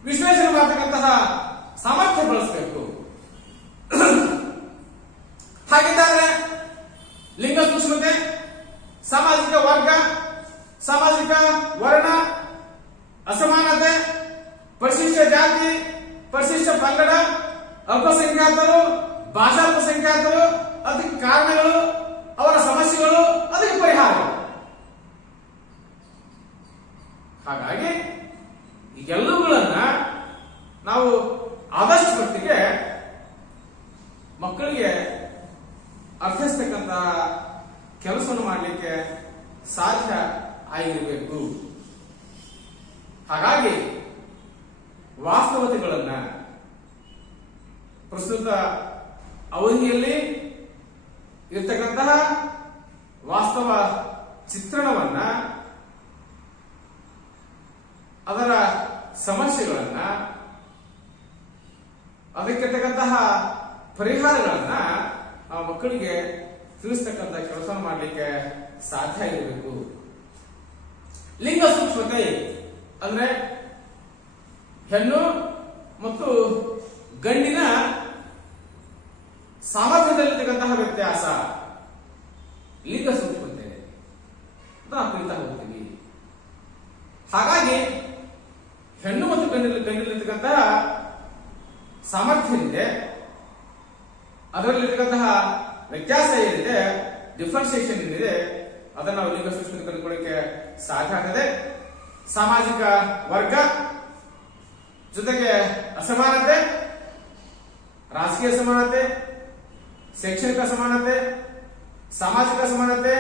ವಿಶ್ಲೇಷಣೆ ಮಾಡತಕ್ಕಂತಹ ಸಾಮರ್ಥ್ಯ ಬಳಸಬೇಕು. ಹಾಗಿದ್ದರೆ ಲಿಂಗ ಸೂಕ್ಷ್ಮತೆ, ಸಾಮಾಜಿಕ ವರ್ಗ, ಸಾಮಾಜಿಕ ವರ್ಣ, ಅಸಮಾನತೆ, ಪರಿಶಿಷ್ಟ ಜಾತಿ, ಪರಿಶಿಷ್ಟ ಪಂಗಡ, ಅಲ್ಪಸಂಖ್ಯಾತರು, ಭಾಷಾ ಅಲ್ಪಸಂಖ್ಯಾತರು, ಅದಕ್ಕೆ ಕಾರಣಗಳು, ಅವರ ಸಮಸ್ಯೆಗಳು, ಅದಕ್ಕೆ ಪರಿಹಾರಗಳು. ಹಾಗಾಗಿ ಎಲ್ಲವುಗಳನ್ನ ನಾವು ಆದಷ್ಟು ಮಟ್ಟಿಗೆ ಮಕ್ಕಳಿಗೆ ಅರ್ಥೈಸ್ತಕ್ಕಂತಹ ಕೆಲಸವನ್ನು ಮಾಡಲಿಕ್ಕೆ ಸಾಧ್ಯ ಆಗಿರಬೇಕು. ಹಾಗಾಗಿ ವಾಸ್ತವತೆಗಳನ್ನ ಪ್ರಸ್ತುತ ಅವಧಿಯಲ್ಲಿ ಇರತಕ್ಕಂತಹ ವಾಸ್ತವ ಚಿತ್ರಣವನ್ನ, ಅದರ ಸಮಸ್ಯೆಗಳನ್ನ, ಅದಕ್ಕಿರ್ತಕ್ಕಂತಹ ಪರಿಹಾರಗಳನ್ನ ಆ ಮಕ್ಕಳಿಗೆ ತಿಳಿಸ್ತಕ್ಕಂಥ ಕೆಲಸ ಮಾಡಲಿಕ್ಕೆ ಸಾಧ್ಯ ಇರಬೇಕು. ಲಿಂಗ ಸೂಕ್ಷ್ಮತೆ ಅಂದ್ರೆ ಹೆಣ್ಣು ಮತ್ತು ಗಂಡಿನ ಸಾಮರ್ಥ್ಯದಲ್ಲಿರ್ತಕ್ಕಂತಹ ವ್ಯತ್ಯಾಸ, ಲಿಂಗ ಸೂಕ್ಷ್ಮತೆ ನಾವು ಕಲಿತಾ ಹೋಗ್ತೀವಿ. ಹಾಗಾಗಿ ಹೆಣ್ಣು ಮತ್ತು ಗಂಡಿನಲ್ಲಿರ್ತಕ್ಕಂತಹ ಸಾಮರ್ಥ್ಯ ಏನಿದೆ, ಅದರಲ್ಲಿರ್ತಕ್ಕಂತಹ ವ್ಯತ್ಯಾಸ ಏನಿದೆ, ಡಿಫ್ರೆನ್ಸಿಯೇಷನ್ ಏನಿದೆ, ಅದನ್ನು ನಾವು ಲಿಂಗ ಸೂಕ್ಷ್ಮತೆ ಕಲಿಕೊಳ್ಳಿಕ್ಕೆ ಸಾಧ್ಯ ಆಗದೆ. ಸಾಮಾಜಿಕ ವರ್ಗ, ಜೊತೆಗೆ ಅಸಮಾನತೆ, ರಾಜಕೀಯ ಸಮಾನತೆ, ಶೈಕ್ಷಣಿಕ ಸಮಾನತೆ, ಸಾಮಾಜಿಕ ಸಮಾನತೆ,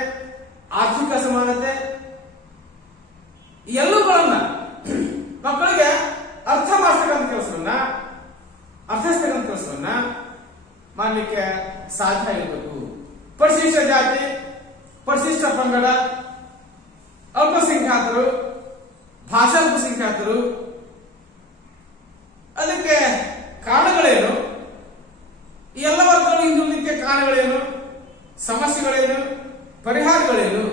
ಆರ್ಥಿಕ ಸಮಾನತೆ, ಅಲ್ಪಸಂಖ್ಯಾತರು, ಭಾಷಾ ಅಲ್ಪಸಂಖ್ಯಾತರು, ಅದಕ್ಕೆ ಕಾರಣಗಳೇನು, ಈ ಎಲ್ಲ ವರ್ಗಗಳು ಹಿಂದುಳಿದಕ್ಕೆ ಕಾರಣಗಳೇನು, ಸಮಸ್ಯೆಗಳೇನು, ಪರಿಹಾರಗಳೇನು,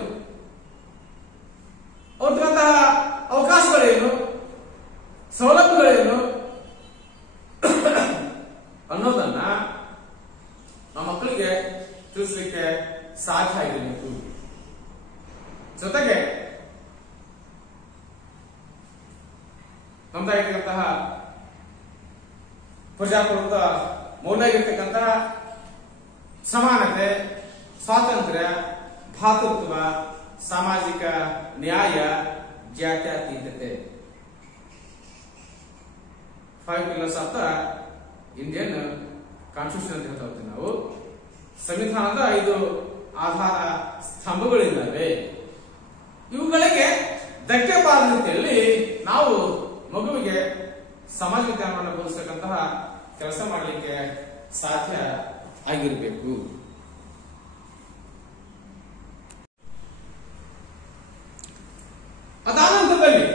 ಅವ್ರಂತಹ ಅವಕಾಶಗಳೇನು, ಸೌಲಭ್ಯಗಳೇನು ಅನ್ನೋದನ್ನ ನಮ್ಮ ಮಕ್ಕಳಿಗೆ ತಿಳಿಸ್ಲಿಕ್ಕೆ ಸಾಧ್ಯ ಆಗಿರಬೇಕು. ಜೊತೆಗೆ ನಮ್ದಾಗಿರ್ತಕ್ಕಂತಹ ಪ್ರಜಾಪ್ರಭುತ್ವ ಮೌಲ್ಯ ಆಗಿರ್ತಕ್ಕಂತಹ ಸಮಾನತೆ, ಸ್ವಾತಂತ್ರ್ಯ, ಭ್ರಾತೃತ್ವ, ಸಾಮಾಜಿಕ ನ್ಯಾಯ, ಜಾತ್ಯತೀತತೆ, 5 pillars of the Indian constitution ಅಂತ ಹೇಳ್ತಾ ಹೋಗ್ತೀವಿ ನಾವು. ಸಂವಿಧಾನದ 5 ಆಧಾರ ಸ್ತಂಭಗಳಿದ್ದಾವೆ. ಇವುಗಳಿಗೆ ಧಕ್ಕೆ ಬಾರದ ರೀತಿಯಲ್ಲಿ ನಾವು ಮಗುವಿಗೆ ಸಮಾಜ ವಿಜ್ಞಾನವನ್ನು ಬೋಧಿಸತಕ್ಕಂತಹ ಕೆಲಸ ಮಾಡಲಿಕ್ಕೆ ಸಾಧ್ಯ ಆಗಿರಬೇಕು. ಅದಾನಂತರದಲ್ಲಿ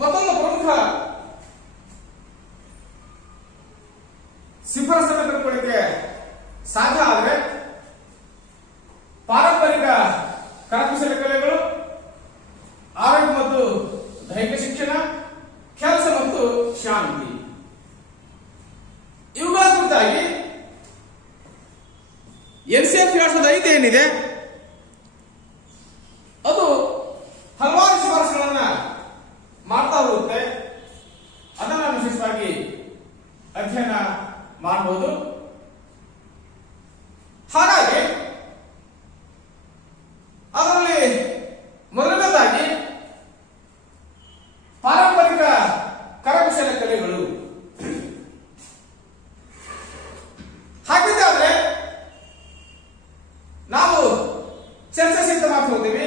ಮತ್ತೊಂದು ಪ್ರಮುಖ ಶಿಫಾರಸನ್ನು ತಿಳ್ಕೊಳ್ಳಿಕ್ಕೆ ಸಾಧ್ಯ ಆದರೆ ಪಾರಂಪರಿಕ ಕರಕುಶಲ ಕಲೆಗಳು, ಆರೋಗ್ಯ ಮತ್ತು ದೈಹಿಕ ಶಿಕ್ಷಣ, ಕೆಲಸ ಮತ್ತು ಶಾಂತಿ, ಇವುಗಳ ಕುರಿತಾಗಿ NCERT 2005 ಏನಿದೆ ಅದು ಹಲವಾರು ಶಿಫಾರಸುಗಳನ್ನ ಮಾಡ್ತಾ ಹೋಗುತ್ತೆ. ಅದನ್ನ ವಿಶೇಷವಾಗಿ ಅಧ್ಯಯನ ಮಾಡಬಹುದು. ಹಾಗಾಗಿ ಅದರಲ್ಲಿ ಮೊದಲನೇದಾಗಿ ಪಾರಂಪರಿಕ ಕರಕುಶಲ ಕಲೆಗಳು. ಹಾಗಿದ್ದಾದ್ರೆ ನಾವು ಚರ್ಚೆ ಸಿದ್ಧ ಮಾಡ್ತಾ ಹೋಗ್ತೀವಿ.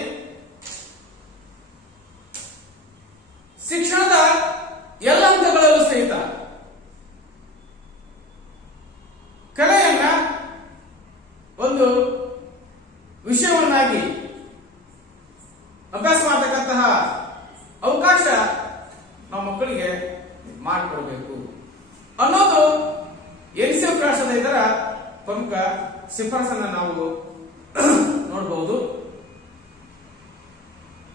ಶಿಕ್ಷಣದ ಎಲ್ಲ ಹಂತಗಳಲ್ಲೂ ಸಹಿತ ಕಲೆಯನ್ನ ಒಂದು ವಿಷಯವನ್ನಾಗಿ ಅಭ್ಯಾಸ ಮಾಡತಕ್ಕಂತಹ ಅವಕಾಶ ನಮ್ಮ ಮಕ್ಕಳಿಗೆ ಮಾಡಿಕೊಡಬೇಕು ಅನ್ನೋದು NCERT 2005 ಪ್ರಮುಖ ಶಿಫಾರಸನ್ನ ನಾವು ನೋಡಬಹುದು.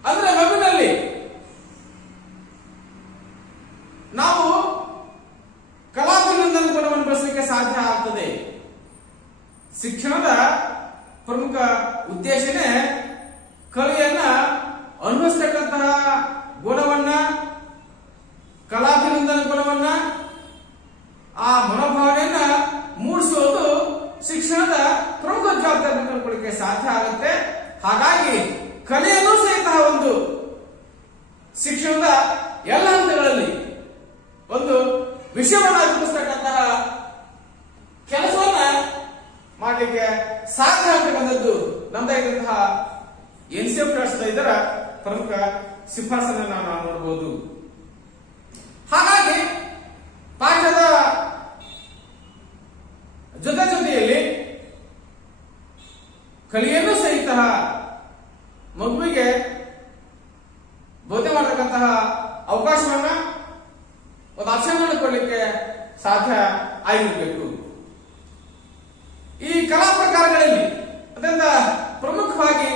ಅಂದ್ರೆ ಮಗುವಿನಲ್ಲಿ ನಾವು ಕಲಾಭಿನಂದನ ಗುಣವನ್ನು ಬೆಳೆಸಲಿಕ್ಕೆ ಸಾಧ್ಯ ಆಗ್ತದೆ. ಶಿಕ್ಷಣದ ಪ್ರಮುಖ ಉದ್ದೇಶನೇ ಕಲೆಯನ್ನ ಅನ್ವಯಿಸತಕ್ಕಂತಹ ಗುಣವನ್ನ, ಕಲಾಭಿನಂದನ ಗುಣವನ್ನ, ಆ ಮನೋಭಾವನೆಯನ್ನ ಮೂಡಿಸೋದು ಶಿಕ್ಷಣದ ಪ್ರಮುಖ ಜವಾಬ್ದಾರಿ ತಿಳ್ಕೊಳ್ಳಿಕ್ಕೆ ಸಾಧ್ಯ ಆಗುತ್ತೆ. ಹಾಗಾಗಿ ಕಲೆಯನ್ನು ಸಹಿತ ಒಂದು ಶಿಕ್ಷಣದ ಎಲ್ಲ ಹಂತಗಳಲ್ಲಿ ಒಂದು ವಿಷಯವನ್ನಾಗಿ ರೂಪಿಸತಕ್ಕಂತಹ ಕೆಲಸವನ್ನ ಮಾಡಲಿಕ್ಕೆ ಸಾಧ್ಯ ಆಗ್ತಕ್ಕಂಥದ್ದು ನಮ್ದಾಗಿದ್ದಂತಹ NCERT 2005 ಪ್ರಮುಖ ಶಿಫಾರಸನ್ನ ನಾವು ನೋಡಬಹುದು. ಹಾಗಾಗಿ ಪಾಠದ ಜೊತೆಯಲ್ಲಿ ಕಲೆಯನ್ನು ಸಹಿತ ಮಗುವಿಗೆ ಬೋಧನೆ ಮಾಡತಕ್ಕಂತಹ ಅವಕಾಶವನ್ನ, ಒಂದು ಆಪ್ಷನ್ ಕೊಡಲಿಕ್ಕೆ ಸಾಧ್ಯ ಆಗಿರಬೇಕು. ಈ ಕಲಾ ಪ್ರಕಾರಗಳಲ್ಲಿ ಅದರಿಂದ ಪ್ರಮುಖವಾಗಿ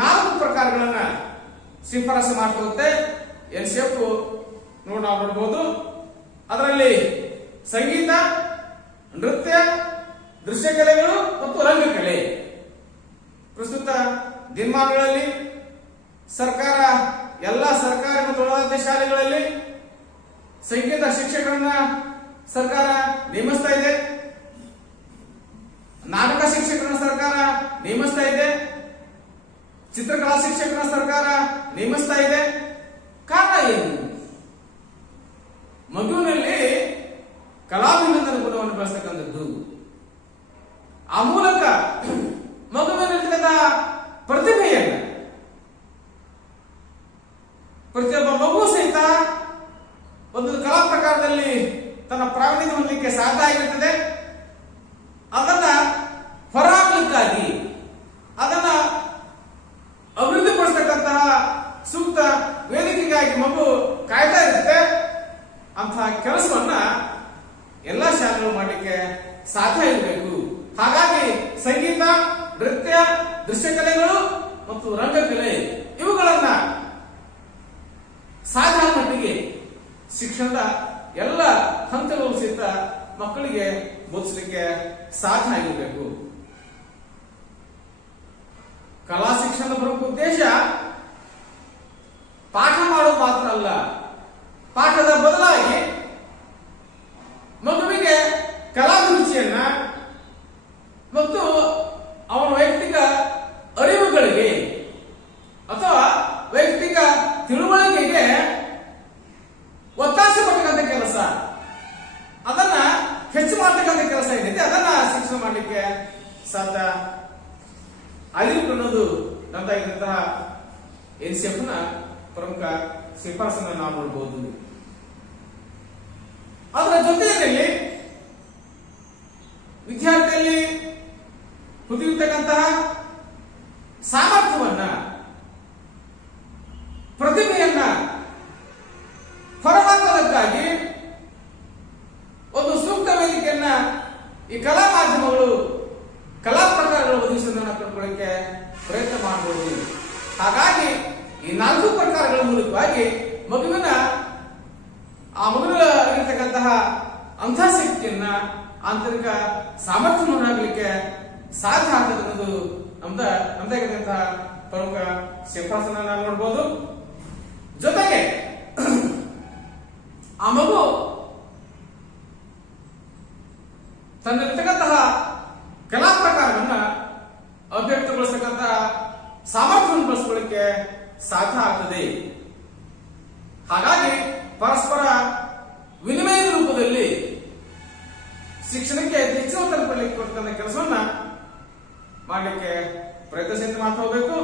4 ಪ್ರಕಾರಗಳನ್ನ ಶಿಫಾರಸು ಮಾಡ್ತಿರುತ್ತೆ NCERT ನಾವು ನೋಡಬಹುದು. ಅದರಲ್ಲಿ ಸಂಗೀತ, ನೃತ್ಯ, ದೃಶ್ಯ ಕಲೆಗಳು ಮತ್ತು ರಂಗಕಲೆ. ಪ್ರಸ್ತುತ ದಿನಮಾನಗಳಲ್ಲಿ ಸರ್ಕಾರ ಎಲ್ಲ ಸರ್ಕಾರಿ ಮತ್ತು ಒಳಾಡಳಿತ ಶಾಲೆಗಳಲ್ಲಿ ಸಂಗೀತ ಶಿಕ್ಷಕರನ್ನ ಸರ್ಕಾರ ನೇಮಿಸ್ತಾ ಇದೆ. ನಾಟಕ ಶಿಕ್ಷಕರನ್ನ ಸರ್ಕಾರ ನೇಮಿಸ್ತಾ ಇದೆ. ಚಿತ್ರಕಲಾ ಶಿಕ್ಷಕರನ್ನ ಸರ್ಕಾರ ನೇಮಿಸ್ತಾ ಇದೆ. ಕಾರಣ ಏನು? ಮಗುವಿನಲ್ಲಿ ಕಲಾಭಿನಂದನ ಗುಣವನ್ನು ಬೆಳೆಸತಕ್ಕಂಥದ್ದು. ಆ ಮೂಲಕ ಮಗುವಿನಲ್ಲಿರ್ತಕ್ಕಂಥ ಪ್ರತಿಭೆಯನ್ನ ಪ್ರತಿಯೊಬ್ಬ ಮಗು ಸಹಿತ ಒಂದು ಕಲಾ ಪ್ರಕಾರದಲ್ಲಿ ತನ್ನ ಪ್ರಾವೀಣ್ಯ ಹೊಂದಲಿಕ್ಕೆ ಸಾಧ್ಯ ಆಗಿರುತ್ತದೆ. ಅದನ್ನ ಹೊರಹಾಕಲಿಕ್ಕಾಗಿ, ಅದನ್ನ ಅಭಿವೃದ್ಧಿಪಡಿಸತಕ್ಕಂತಹ ಅಭಿವೃದ್ಧಿಗಾಗಿ ಮಗು ಕಾಯ್ತಾ ಇರುತ್ತೆ. ಅಂತಹ ಕೆಲಸವನ್ನ ಎಲ್ಲಾ ಶಾಲೆಗಳು ಮಾಡಲಿಕ್ಕೆ ಸಾಧ್ಯ ಇರಬೇಕು. ಹಾಗಾಗಿ ಸಂಗೀತ, ನೃತ್ಯ, ದೃಶ್ಯಕಲೆಗಳು ಮತ್ತು ರಂಗಕಲೆ ಇವುಗಳನ್ನ ಸಾಧಾರಣ ಮಟ್ಟಿಗೆ ಶಿಕ್ಷಣದ ಎಲ್ಲ ಹಂತಗಳು ಸಹಿತ ಮಕ್ಕಳಿಗೆ ಬೋಧಿಸಲಿಕ್ಕೆ ಸಾಧ್ಯ ಆಗಿರಬೇಕು. ಕಲಾ ಶಿಕ್ಷಣದ ಪ್ರಮುಖ ಉದ್ದೇಶ ಪಾಠ ಮಾಡೋದು ಮಾತ್ರ ಅಲ್ಲ, ಪಾಠದ ಬದಲಾಗಿ ಮಗುವಿಗೆ ಕಲಾಭಿರುಚಿಯನ್ನ ಮತ್ತು ಅವನ ವೈಯಕ್ತಿಕ ಅರಿವುಗಳಿಗೆ ಅಥವಾ ವೈಯಕ್ತಿಕ ತಿಳುವಳಿಕೆಗೆ ಒತ್ತಾಸೆ ಪಟ್ಟಕ್ಕಂಥ ಕೆಲಸ, ಅದನ್ನ ಹೆಚ್ಚು ಮಾಡತಕ್ಕಂಥ ಕೆಲಸ ಏನಿದೆ ಅದನ್ನ ಶಿಕ್ಷಣ ಮಾಡಲಿಕ್ಕೆ ಸಾಧ್ಯ ಆಗಿರುತ್ತೆ ಅನ್ನೋದು ನಮ್ಮದಾಗಿರುವಂತಹ NCF ನ ಪ್ರಮುಖ ಶಿಫಾರಸನ್ನು ನಾವು ನೋಡಬಹುದು. ಅದರ ಜೊತೆಯಲ್ಲಿ ವಿದ್ಯಾರ್ಥಿಯಲ್ಲಿ ಹುದುಗಿರ್ತಕ್ಕಂತಹ ಸಾಮರ್ಥ್ಯವನ್ನ, ಪ್ರತಿಭೆಯನ್ನ ಹೊರಹಾಕೋದಕ್ಕಾಗಿ ಒಂದು ಸೂಕ್ತ ವೇದಿಕೆಯನ್ನ ಈ ಕಲಾ ಮಾಧ್ಯಮಗಳು, ಕಲಾ ಪ್ರಕಾರಗಳು ಒದಗಿಸೋದನ್ನ ಕಂಡುಕೊಳ್ಳಕ್ಕೆ ಪ್ರಯತ್ನ ಮಾಡಬಹುದು. ಹಾಗಾಗಿ ಈ 4 ಪ್ರಕಾರಗಳ ಮೂಲಕವಾಗಿ ಮಗುವಿನ ಇರತಕ್ಕಂತಹ ಅಂತಃಶಕ್ತಿಯನ್ನ, ಆಂತರಿಕ ಸಾಮರ್ಥ್ಯವನ್ನು ಹೊರಹಾಕಲಿಕ್ಕೆ ಸಾಧ್ಯ ಆಗ್ತದೆ ಅನ್ನೋದು ನಮ್ದಾಗಿರ್ತಕ್ಕಂತಹ ಪ್ರಮುಖ ಶಿಫಾರಸನ್ನ ನಾವು ನೋಡಬಹುದು. ಜೊತೆಗೆ ಆ ಮಗು ತನ್ನಿರ್ತಕ್ಕಂತಹ ಕಲಾ ಪ್ರಕಾರವನ್ನ ಅಭಿವ್ಯಕ್ತಗೊಳಿಸತಕ್ಕಂತಹ ಸಾಮರ್ಥ್ಯವನ್ನು ಬಳಸಿಕೊಳ್ಳಿಕ್ಕೆ ಸಾಧ್ಯ ಆಗ್ತದೆ. ಹಾಗಾಗಿ ಪರಸ್ಪರ ವಿನಿಮಯದ ರೂಪದಲ್ಲಿ ಶಿಕ್ಷಣಕ್ಕೆ ಹೆಚ್ಚಿನ ಒತ್ತು ಕೊಡಲಿಕ್ಕೆ ಕೊಡ್ತಕ್ಕಂಥ ಕೆಲಸವನ್ನ ಮಾಡಲಿಕ್ಕೆ ಪ್ರಯತ್ನಶೀಲ ಮಾಡ್ತಾ ಹೋಗಬೇಕು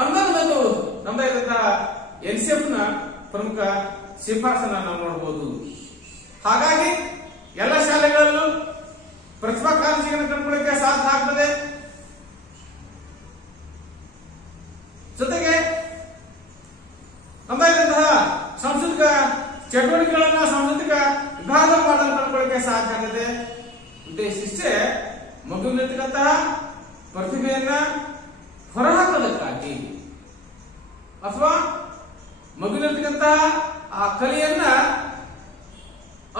ಅನ್ನೋದು ನಮ್ಮದಾಗಿದ್ದಂತಹ NCF ನ ಪ್ರಮುಖ ಶಿಫಾರಸನ್ನ ನಾವು ನೋಡಬಹುದು. ಹಾಗಾಗಿ ಎಲ್ಲ ಶಾಲೆಗಳಲ್ಲೂ ಪ್ರತಿಭಾ ಕಾರಂಜಿಗಳನ್ನು ಕಂಡುಕೊಳ್ಳಕ್ಕೆ ಸಾಧ್ಯ ಆಗ್ತದೆ. ಜೊತೆಗೆ ನಮ್ಮದಾಗಿದ್ದಂತಹ ಸಾಂಸ್ಕೃತಿಕ ಚಟುವಟಿಕೆಗಳನ್ನ, ಸಾಂಸ್ಕೃತಿಕ ವಿಭಾಗ ಮಾಡಲು ಕಂಡುಕೊಳ್ಳಕ್ಕೆ ಸಾಧ್ಯ ಆಗ್ತದೆ. ಉದ್ದೇಶಿಷ್ಟೇ ಮಗುವಿನಂತಹ ಪ್ರತಿಭೆಯನ್ನ ಹೊರಹಾಕೋದಕ್ಕಾಗಿ ಅಥವಾ ಮಗುವಿನಂತಹ ಆ ಕಲೆಯನ್ನ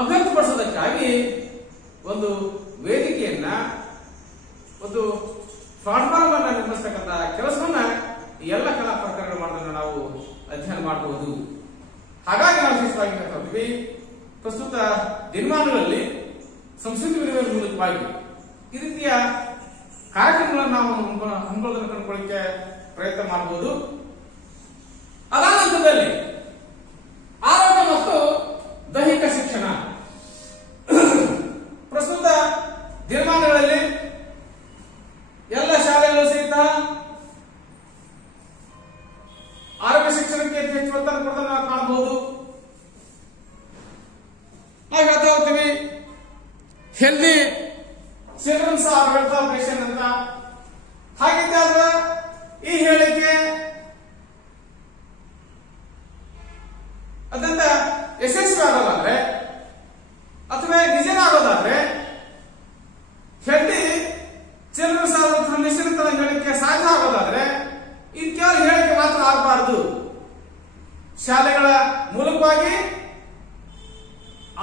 ಅಭಿವ್ಯಕ್ತಪಡಿಸೋದಕ್ಕಾಗಿ ಒಂದು ವೇದಿಕೆಯನ್ನ, ಒಂದು ಪ್ಲಾಟ್ಫಾರ್ಮ್ ಅನ್ನ ನಿರ್ಮಿಸತಕ್ಕಂಥ ಕೆಲಸವನ್ನ ಈ ಎಲ್ಲ ಕಲಾ ಪ್ರಕಾರಗಳು ಮಾಡೋದನ್ನ ನಾವು ಅಧ್ಯಯನ ಮಾಡಬಹುದು. ಹಾಗಾಗಿ ನಾವು ವಿಶೇಷವಾಗಿ ಹೇಳ್ತೀವಿ, ಪ್ರಸ್ತುತ ದಿನಮಾನಗಳಲ್ಲಿ ಸಂಸ್ಕೃತಿ ವಿನಿಮಯ ಮೂಲಕವಾಗಿ ಈ ರೀತಿಯ ಕಾರ್ಯಕ್ರಮಗಳನ್ನು ನಾವು ಹಮ್ಮಿಕೊಳ್ಳೋದನ್ನು ಕಂಡುಕೊಳ್ಳಿಕ್ಕೆ ಪ್ರಯತ್ನ ಮಾಡಬಹುದು. ಅದಾದ ನಂತರದಲ್ಲಿ ಆರೋಗ್ಯ ಮತ್ತು ದೈಹಿಕ ಶಿಕ್ಷಣ. ಪ್ರಸ್ತುತ ದಿನಮಾನಗಳಲ್ಲಿ ಎಲ್ಲ ಶಾಲೆಗಳು ಸಹಿತ ಆರೋಗ್ಯ ಶಿಕ್ಷಣಕ್ಕೆ ಹೆಚ್ಚು ಒತ್ತನ್ನು ಕೊಡೋದನ್ನು ನಾವು ಕಾಣಬಹುದು. ನಾವು ಹೇಳ್ತಾ ಹೋಗ್ತೀವಿ healthy childrens are wealth of nation ಅಂತ. ಹಾಗಿದ್ದಾಗ ಈ ಹೇಳಿಕೆ ಅದರಿಂದ ಯಶಸ್ವಿ ಆಗೋದಾದ್ರೆ ಅಥವಾ ನಿಜನಾಗೋದಾದ್ರೆ healthy childrens are wealth of nation ಅಂತ ಹೇಳಿಕೆ ಸಾಧ್ಯ ಆಗೋದಾದ್ರೆ ಇದು ಕೇವಲ ಹೇಳಿಕೆ ಮಾತ್ರ ಆಗಬಾರದು. ಶಾಲೆಗಳ ಮೂಲಕವಾಗಿ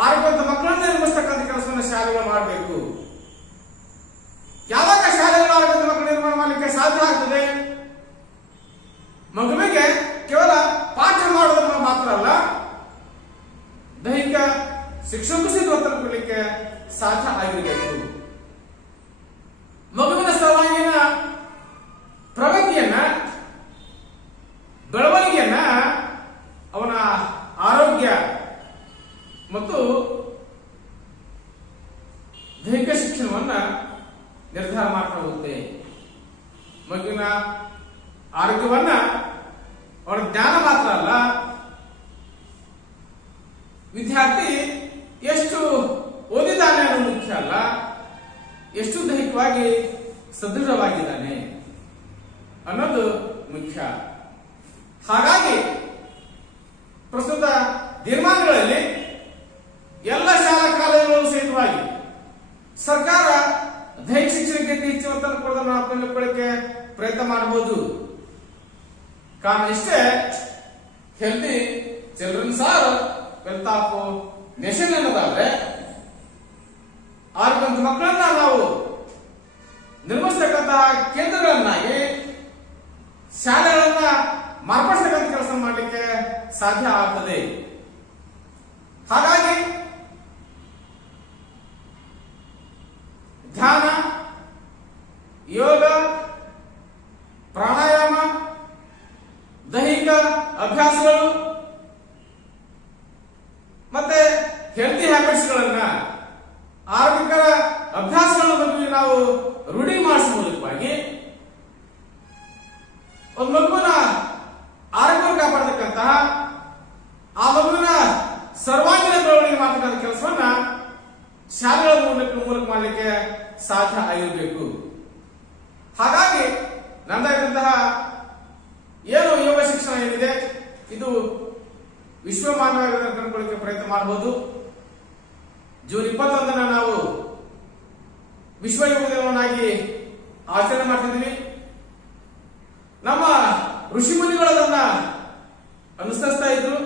ಆರೋಗ್ಯವಂತ ಮಕ್ಕಳನ್ನು ನಿರ್ಮಿಸತಕ್ಕಂಥ ಕೆಲಸವನ್ನು ಶಾಲೆಗಳು ಮಾಡಬೇಕು. ಯಾವಾಗ ಶಾಲೆಗಳ ಆರೋಗ್ಯದ ಮಕ್ಕಳು ನಿರ್ಮಾಣ ಮಾಡಲಿಕ್ಕೆ ಸಾಧ್ಯ ಆಗ್ತದೆ, ಮಗುವಿಗೆ ಕೇವಲ ಪಾಠ ಮಾಡೋದ್ರ ಮಾತ್ರ ಅಲ್ಲ, ದೈಹಿಕ ಶಿಕ್ಷಣಕ್ಕೂ ಸಹಿತ ಒತ್ತನ್ನು ಕೊಡಲಿಕ್ಕೆ ಸಾಧ್ಯ ಆಗಿರಬೇಕು. ಮಗುವಿನ ಸರ್ವಾಂಗೀಣ ಪ್ರಗತಿಯನ್ನ, ಬೆಳವಣಿಗೆಯನ್ನ, ಅವನ ಆರೋಗ್ಯ ಮತ್ತು ದೈಹಿಕ ಶಿಕ್ಷಣವನ್ನ ನಿರ್ಧಾರ ಮಾಡ್ತಾ ಹೋಗುತ್ತೆ. ಮಗುವಿನ ಆರೋಗ್ಯವನ್ನ ಅವರ ಜ್ಞಾನ ಮಾತ್ರ ಅಲ್ಲ, ವಿದ್ಯಾರ್ಥಿ ಎಷ್ಟು ಓದಿದ್ದಾನೆ ಅನ್ನೋದು ಮುಖ್ಯ ಅಲ್ಲ, ಎಷ್ಟು ದೈಹಿಕವಾಗಿ ಸದೃಢವಾಗಿದ್ದಾನೆ ಅನ್ನೋದು ಮುಖ್ಯ. ಹಾಗಾಗಿ ಪ್ರಸ್ತುತ ದಿನಮಾನಗಳಲ್ಲಿ ಎಲ್ಲ ಶಾಲಾ ಕಾಲೇಜುಗಳು ಸಹಿತವಾಗಿ ಸರ್ಕಾರ ದೈಹಿಕ ಶಿಕ್ಷಣಕ್ಕೆ ಹೆಚ್ಚು ಒತ್ತನ್ನು ಕೊಡೋದನ್ನು ಕೊಂಡುಕೊಳ್ಳಕ್ಕೆ ಪ್ರಯತ್ನ ಮಾಡಬಹುದು. ಕಾರಣ ಇಷ್ಟೇ, healthy childrens are wealth of nation ಅನ್ನೋದಾದ್ರೆ ಆರ್ಗಂತ ಮಕ್ಕಳನ್ನ ನಾವು ನಿರ್ಮಿಸತಕ್ಕಂತಹ ಕೇಂದ್ರಗಳನ್ನಾಗಿ ಶಾಲೆಗಳನ್ನ ಮಾರ್ಪಡಿಸತಕ್ಕಂಥ ಕೆಲಸ ಮಾಡಲಿಕ್ಕೆ ಸಾಧ್ಯ ಆಗ್ತದೆ. ಹಾಗಾಗಿ ಧ್ಯಾನ, ಯೋಗ, ಪ್ರಾಣಾಯಾಮ, ದೈಹಿಕ ಅಭ್ಯಾಸಗಳು ಮತ್ತೆ ಹೆಲ್ತಿ ಹ್ಯಾಬಿಟ್ಸ್ ಗಳನ್ನ, ಆರೋಗ್ಯಕರ ಅಭ್ಯಾಸಗಳ ಬಗ್ಗೆ ನಾವು ರೂಢಿ ಮಾಡಿಸುವ ಮೂಲಕವಾಗಿ ಒಂದು ಮಗುವಿನ ಆರೋಗ್ಯವನ್ನು ಕಾಪಾಡತಕ್ಕಂತಹ, ಆ ಮಗುವಿನ ಸರ್ವಾಂಗೀಣ ಬೆಳವಣಿಗೆ ಮಾಡತಕ್ಕಂಥ ಕೆಲಸವನ್ನ ಶಾಲೆಗಳ ಮೂಲಕ ಮಾಡಲಿಕ್ಕೆ ಸಾಧ್ಯ ಆಗಿರಬೇಕು. ಹಾಗಾಗಿ ನಂದಾಗಿರುವಂತಹ ಏನು ಯೋಗ ಶಿಕ್ಷಣ ಏನಿದೆ ಇದು ವಿಶ್ವಮಾನ್ಯವಾಗಿ ಕಂಡುಕೊಳ್ಳಕ್ಕೆ ಪ್ರಯತ್ನ ಮಾಡಬಹುದು. ಜೂನ್ 21 ನಾವು ವಿಶ್ವ ಯೋಗ ದಿನವನ್ನಾಗಿ ಆಚರಣೆ ಮಾಡ್ತಿದ್ದೀವಿ. ನಮ್ಮ ಋಷಿ ಮುನಿಗಳನ್ನ ಅನುಸರಿಸ್ತಾ ಇದ್ರು,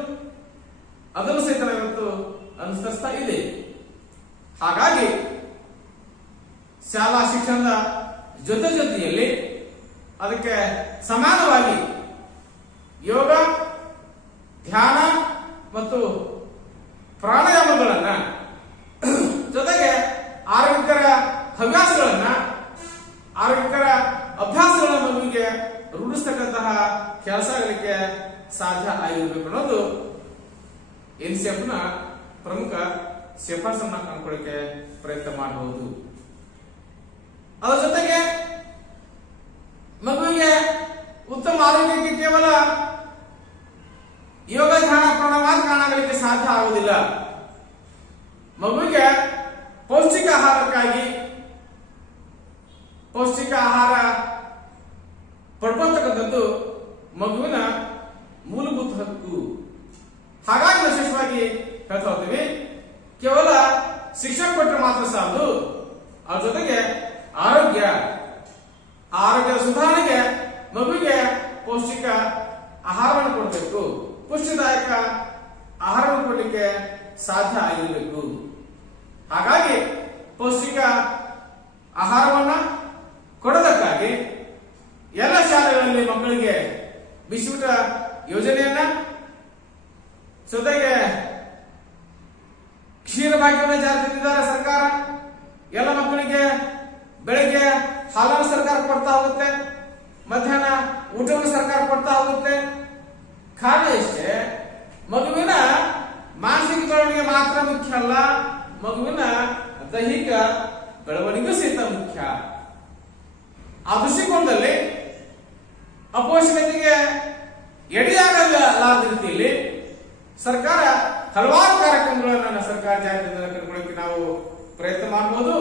ಅದನ್ನು ಸಹಿತ ಇವತ್ತು ಅನುಸರಿಸ್ತಾ ಇದೆ. ಹಾಗಾಗಿ ಶಾಲಾ ಶಿಕ್ಷಣದ ಜೊತೆಯಲ್ಲಿ ಅದಕ್ಕೆ ಸಮಾನವಾಗಿ ಯೋಗ, ಧ್ಯಾನ ಮತ್ತು ಪ್ರಾಣಾಯಾಮಗಳನ್ನ ಜೊತೆಗೆ ಆರೋಗ್ಯಕರ ಅಭ್ಯಾಸಗಳನ್ನ ಮಗುವಿಗೆ ರೂಢಿಸ್ತಕ್ಕಂತಹ ಕೆಲಸ ಆಗಲಿಕ್ಕೆ ಸಾಧ್ಯ ಆಗಿರಬೇಕು ಅನ್ನೋದು ಎನ್ಸಿಎಫ್ ನ ಪ್ರಮುಖ ಶಿಫಾರಸನ್ನ ಕಂಡುಕೊಳ್ಳಕ್ಕೆ ಪ್ರಯತ್ನ ಮಾಡಬಹುದು. ಅದರ ಜೊತೆಗೆ ಮಗುವಿಗೆ ಉತ್ತಮ ಆರೋಗ್ಯಕ್ಕೆ ಕೇವಲ ಯೋಗ, ಧ್ಯಾನ, ಪ್ರಾಣಾಯಾಮ ಕಾಣಲಿಕ್ಕೆ ಸಾಧ್ಯ ಆಗುವುದಿಲ್ಲ. ಮಗುವಿಗೆ ಪೌಷ್ಟಿಕ ಆಹಾರಕ್ಕಾಗಿ ಪೌಷ್ಟಿಕ ಆಹಾರ ಪಡ್ಕೊಳ್ತಕ್ಕಂಥದ್ದು ಮಗುವಿನ ಮೂಲಭೂತ ಹಕ್ಕು. ಹಾಗಾಗಿ ವಿಶೇಷವಾಗಿ ಹೇಳ್ತಾ ಹೋಗ್ತೀವಿ, ಕೇವಲ ಶಿಕ್ಷಣ ಕೊಟ್ಟರೆ ಮಾತ್ರ ಸಾಲದು, ಅದ್ರ ಜೊತೆಗೆ ಆರೋಗ್ಯದ ಸುಧಾರಣೆಗೆ ಮಗುವಿಗೆ ಪೌಷ್ಟಿಕ ಆಹಾರವನ್ನು ಕೊಡಬೇಕು, ಪುಷ್ಟಿದಾಯಕ ಆಹಾರವನ್ನು ಕೊಡಲಿಕ್ಕೆ ಸಾಧ್ಯ ಆಗಿರಬೇಕು. ಹಾಗಾಗಿ ಪೌಷ್ಟಿಕ ಆಹಾರವನ್ನ ಕೊಡೋದಕ್ಕಾಗಿ ಎಲ್ಲ ಶಾಲೆಗಳಲ್ಲಿ ಮಕ್ಕಳಿಗೆ ಬಿಸಿಯೂಟ ಯೋಜನೆಯನ್ನ, ಜೊತೆಗೆ ಕ್ಷೀರ ಭಾಗ್ಯವನ್ನು ಜಾರಿ ತಂದಿದ್ದಾರೆ ಸರ್ಕಾರ. ಎಲ್ಲ ಮಕ್ಕಳಿಗೆ ಬೆಳಿಗ್ಗೆ ಹಾಲನ್ನು ಸರ್ಕಾರ ಕೊಡ್ತಾ ಹೋಗುತ್ತೆ, ಮಧ್ಯಾಹ್ನ ಊಟವನ್ನು ಸರ್ಕಾರ ಕೊಡ್ತಾ ಹೋಗುತ್ತೆ. ಕಾರಣ ಇಷ್ಟೇ, ಮಗುವಿನ ಮಾನಸಿಕ ಬೆಳವಣಿಗೆ ಮಾತ್ರ ಮುಖ್ಯ ಅಲ್ಲ, ಮಗುವಿನ ದೈಹಿಕ ಬೆಳವಣಿಗೆ ಸಹಿತ ಮುಖ್ಯ. ಆ ದೃಷ್ಟಿಕೋನದಲ್ಲಿ ಅಪೌಷ್ಟಿಕತೆಗೆ ಎಡೆಯಾಗಲಾರದ ರೀತಿಯಲ್ಲಿ ಸರ್ಕಾರ ಹಲವಾರು ಕಾರ್ಯಕ್ರಮಗಳನ್ನು ಸರ್ಕಾರ ಜಾರಿಗೆ ಕರ್ಕೊಳ್ಳಕ್ಕೆ ನಾವು ಪ್ರಯತ್ನ ಮಾಡಬಹುದು.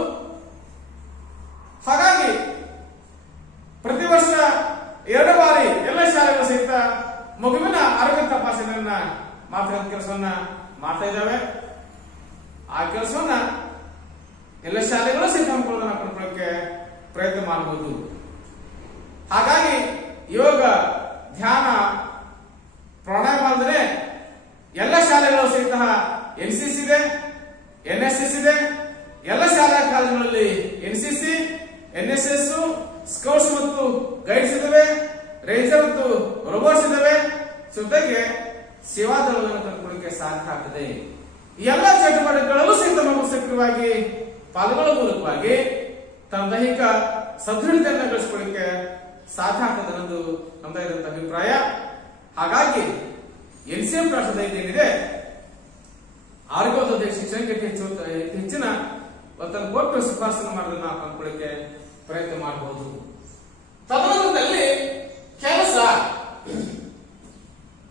ಹಾಗಾಗಿ ಪ್ರತಿ ವರ್ಷ 2 ಬಾರಿ ಎಲ್ಲ ಶಾಲೆಗಳು ಸಹಿತ ಮಗುವಿನ ಆರೋಗ್ಯ ತಪಾಸಣೆಯನ್ನ ಮಾಡ್ತಕ್ಕಂಥ ಕೆಲಸವನ್ನ ಮಾಡ್ತಾ ಇದ್ದಾವೆ. ಆ ಕೆಲಸವನ್ನ ಎಲ್ಲ ಶಾಲೆಗಳು ಸಹಿತ ಕರ್ಕೊಳ್ಳಕ್ಕೆ ಪ್ರಯತ್ನ ಮಾಡಬಹುದು. ಹಾಗಾಗಿ ಯೋಗ, ಧ್ಯಾನ, ಪ್ರಾಣಾಯಾಮ ಅಂದ್ರೆ ಎಲ್ಲ ಶಾಲೆಗಳು ಸಹಿತ ಎನ್ಸಿಸಿ ಇದೆ, ಎನ್ಎಸ್ಎಸ್ ಇದೆ. ಎಲ್ಲ ಶಾಲಾ ಕಾಲೇಜುಗಳಲ್ಲಿ ಎನ್ಸಿಸಿ, ಎನ್ಎಸ್ಎಸ್, ಸ್ಕೌಟ್ಸ್ ಮತ್ತು ಗೈಡ್ಸ್ ಇದಾವೆ, ರೇಂಜರ್ ಮತ್ತು ರೋಬೋಟ್ಸ್ ಇದಾವೆ. ಜೊತೆಗೆ ಸೇವಾದಳಗಳನ್ನು ಕರ್ಕೊಳ್ಳಿಕ್ಕೆ ಸಾಧ್ಯ ಆಗ್ತದೆ. ಎಲ್ಲ ಚಟುವಟಿಕೆಗಳಲ್ಲೂ ಸಹಿತ ಮಗು ಸಕ್ರಿಯವಾಗಿ ಪಾಲ್ಗೊಳ್ಳುವ ಮೂಲಕವಾಗಿ ತನ್ನ ದೈಹಿಕ ಸದೃಢತೆಯನ್ನು ಗಳಿಸಿಕೊಳ್ಳಿಕ್ಕೆ ಸಾಧ್ಯ ಆಗ್ತದೆ ಅನ್ನೋದು ನಮ್ಮದಾಗಿರುವಂತ ಅಭಿಪ್ರಾಯ. ಹಾಗಾಗಿ ಎನ್ಸಿಎಫ್ ರಾಷ್ಟ್ರದ ಏನಿದೆ ಆರೋಗ್ಯ ಶಿಕ್ಷಣಕ್ಕೆ ಹೆಚ್ಚಿನ ಒತ್ತನ್ನು ಕೊಟ್ಟು ಶಿಫಾರಸನ್ನು ಮಾಡೋದನ್ನ ನಾವು ಕಂಡುಕೊಳ್ಳಿಕ್ಕೆ ಪ್ರಯತ್ನ ಮಾಡಬಹುದು. ತದನಂತರದಲ್ಲಿ ಕೆಲಸ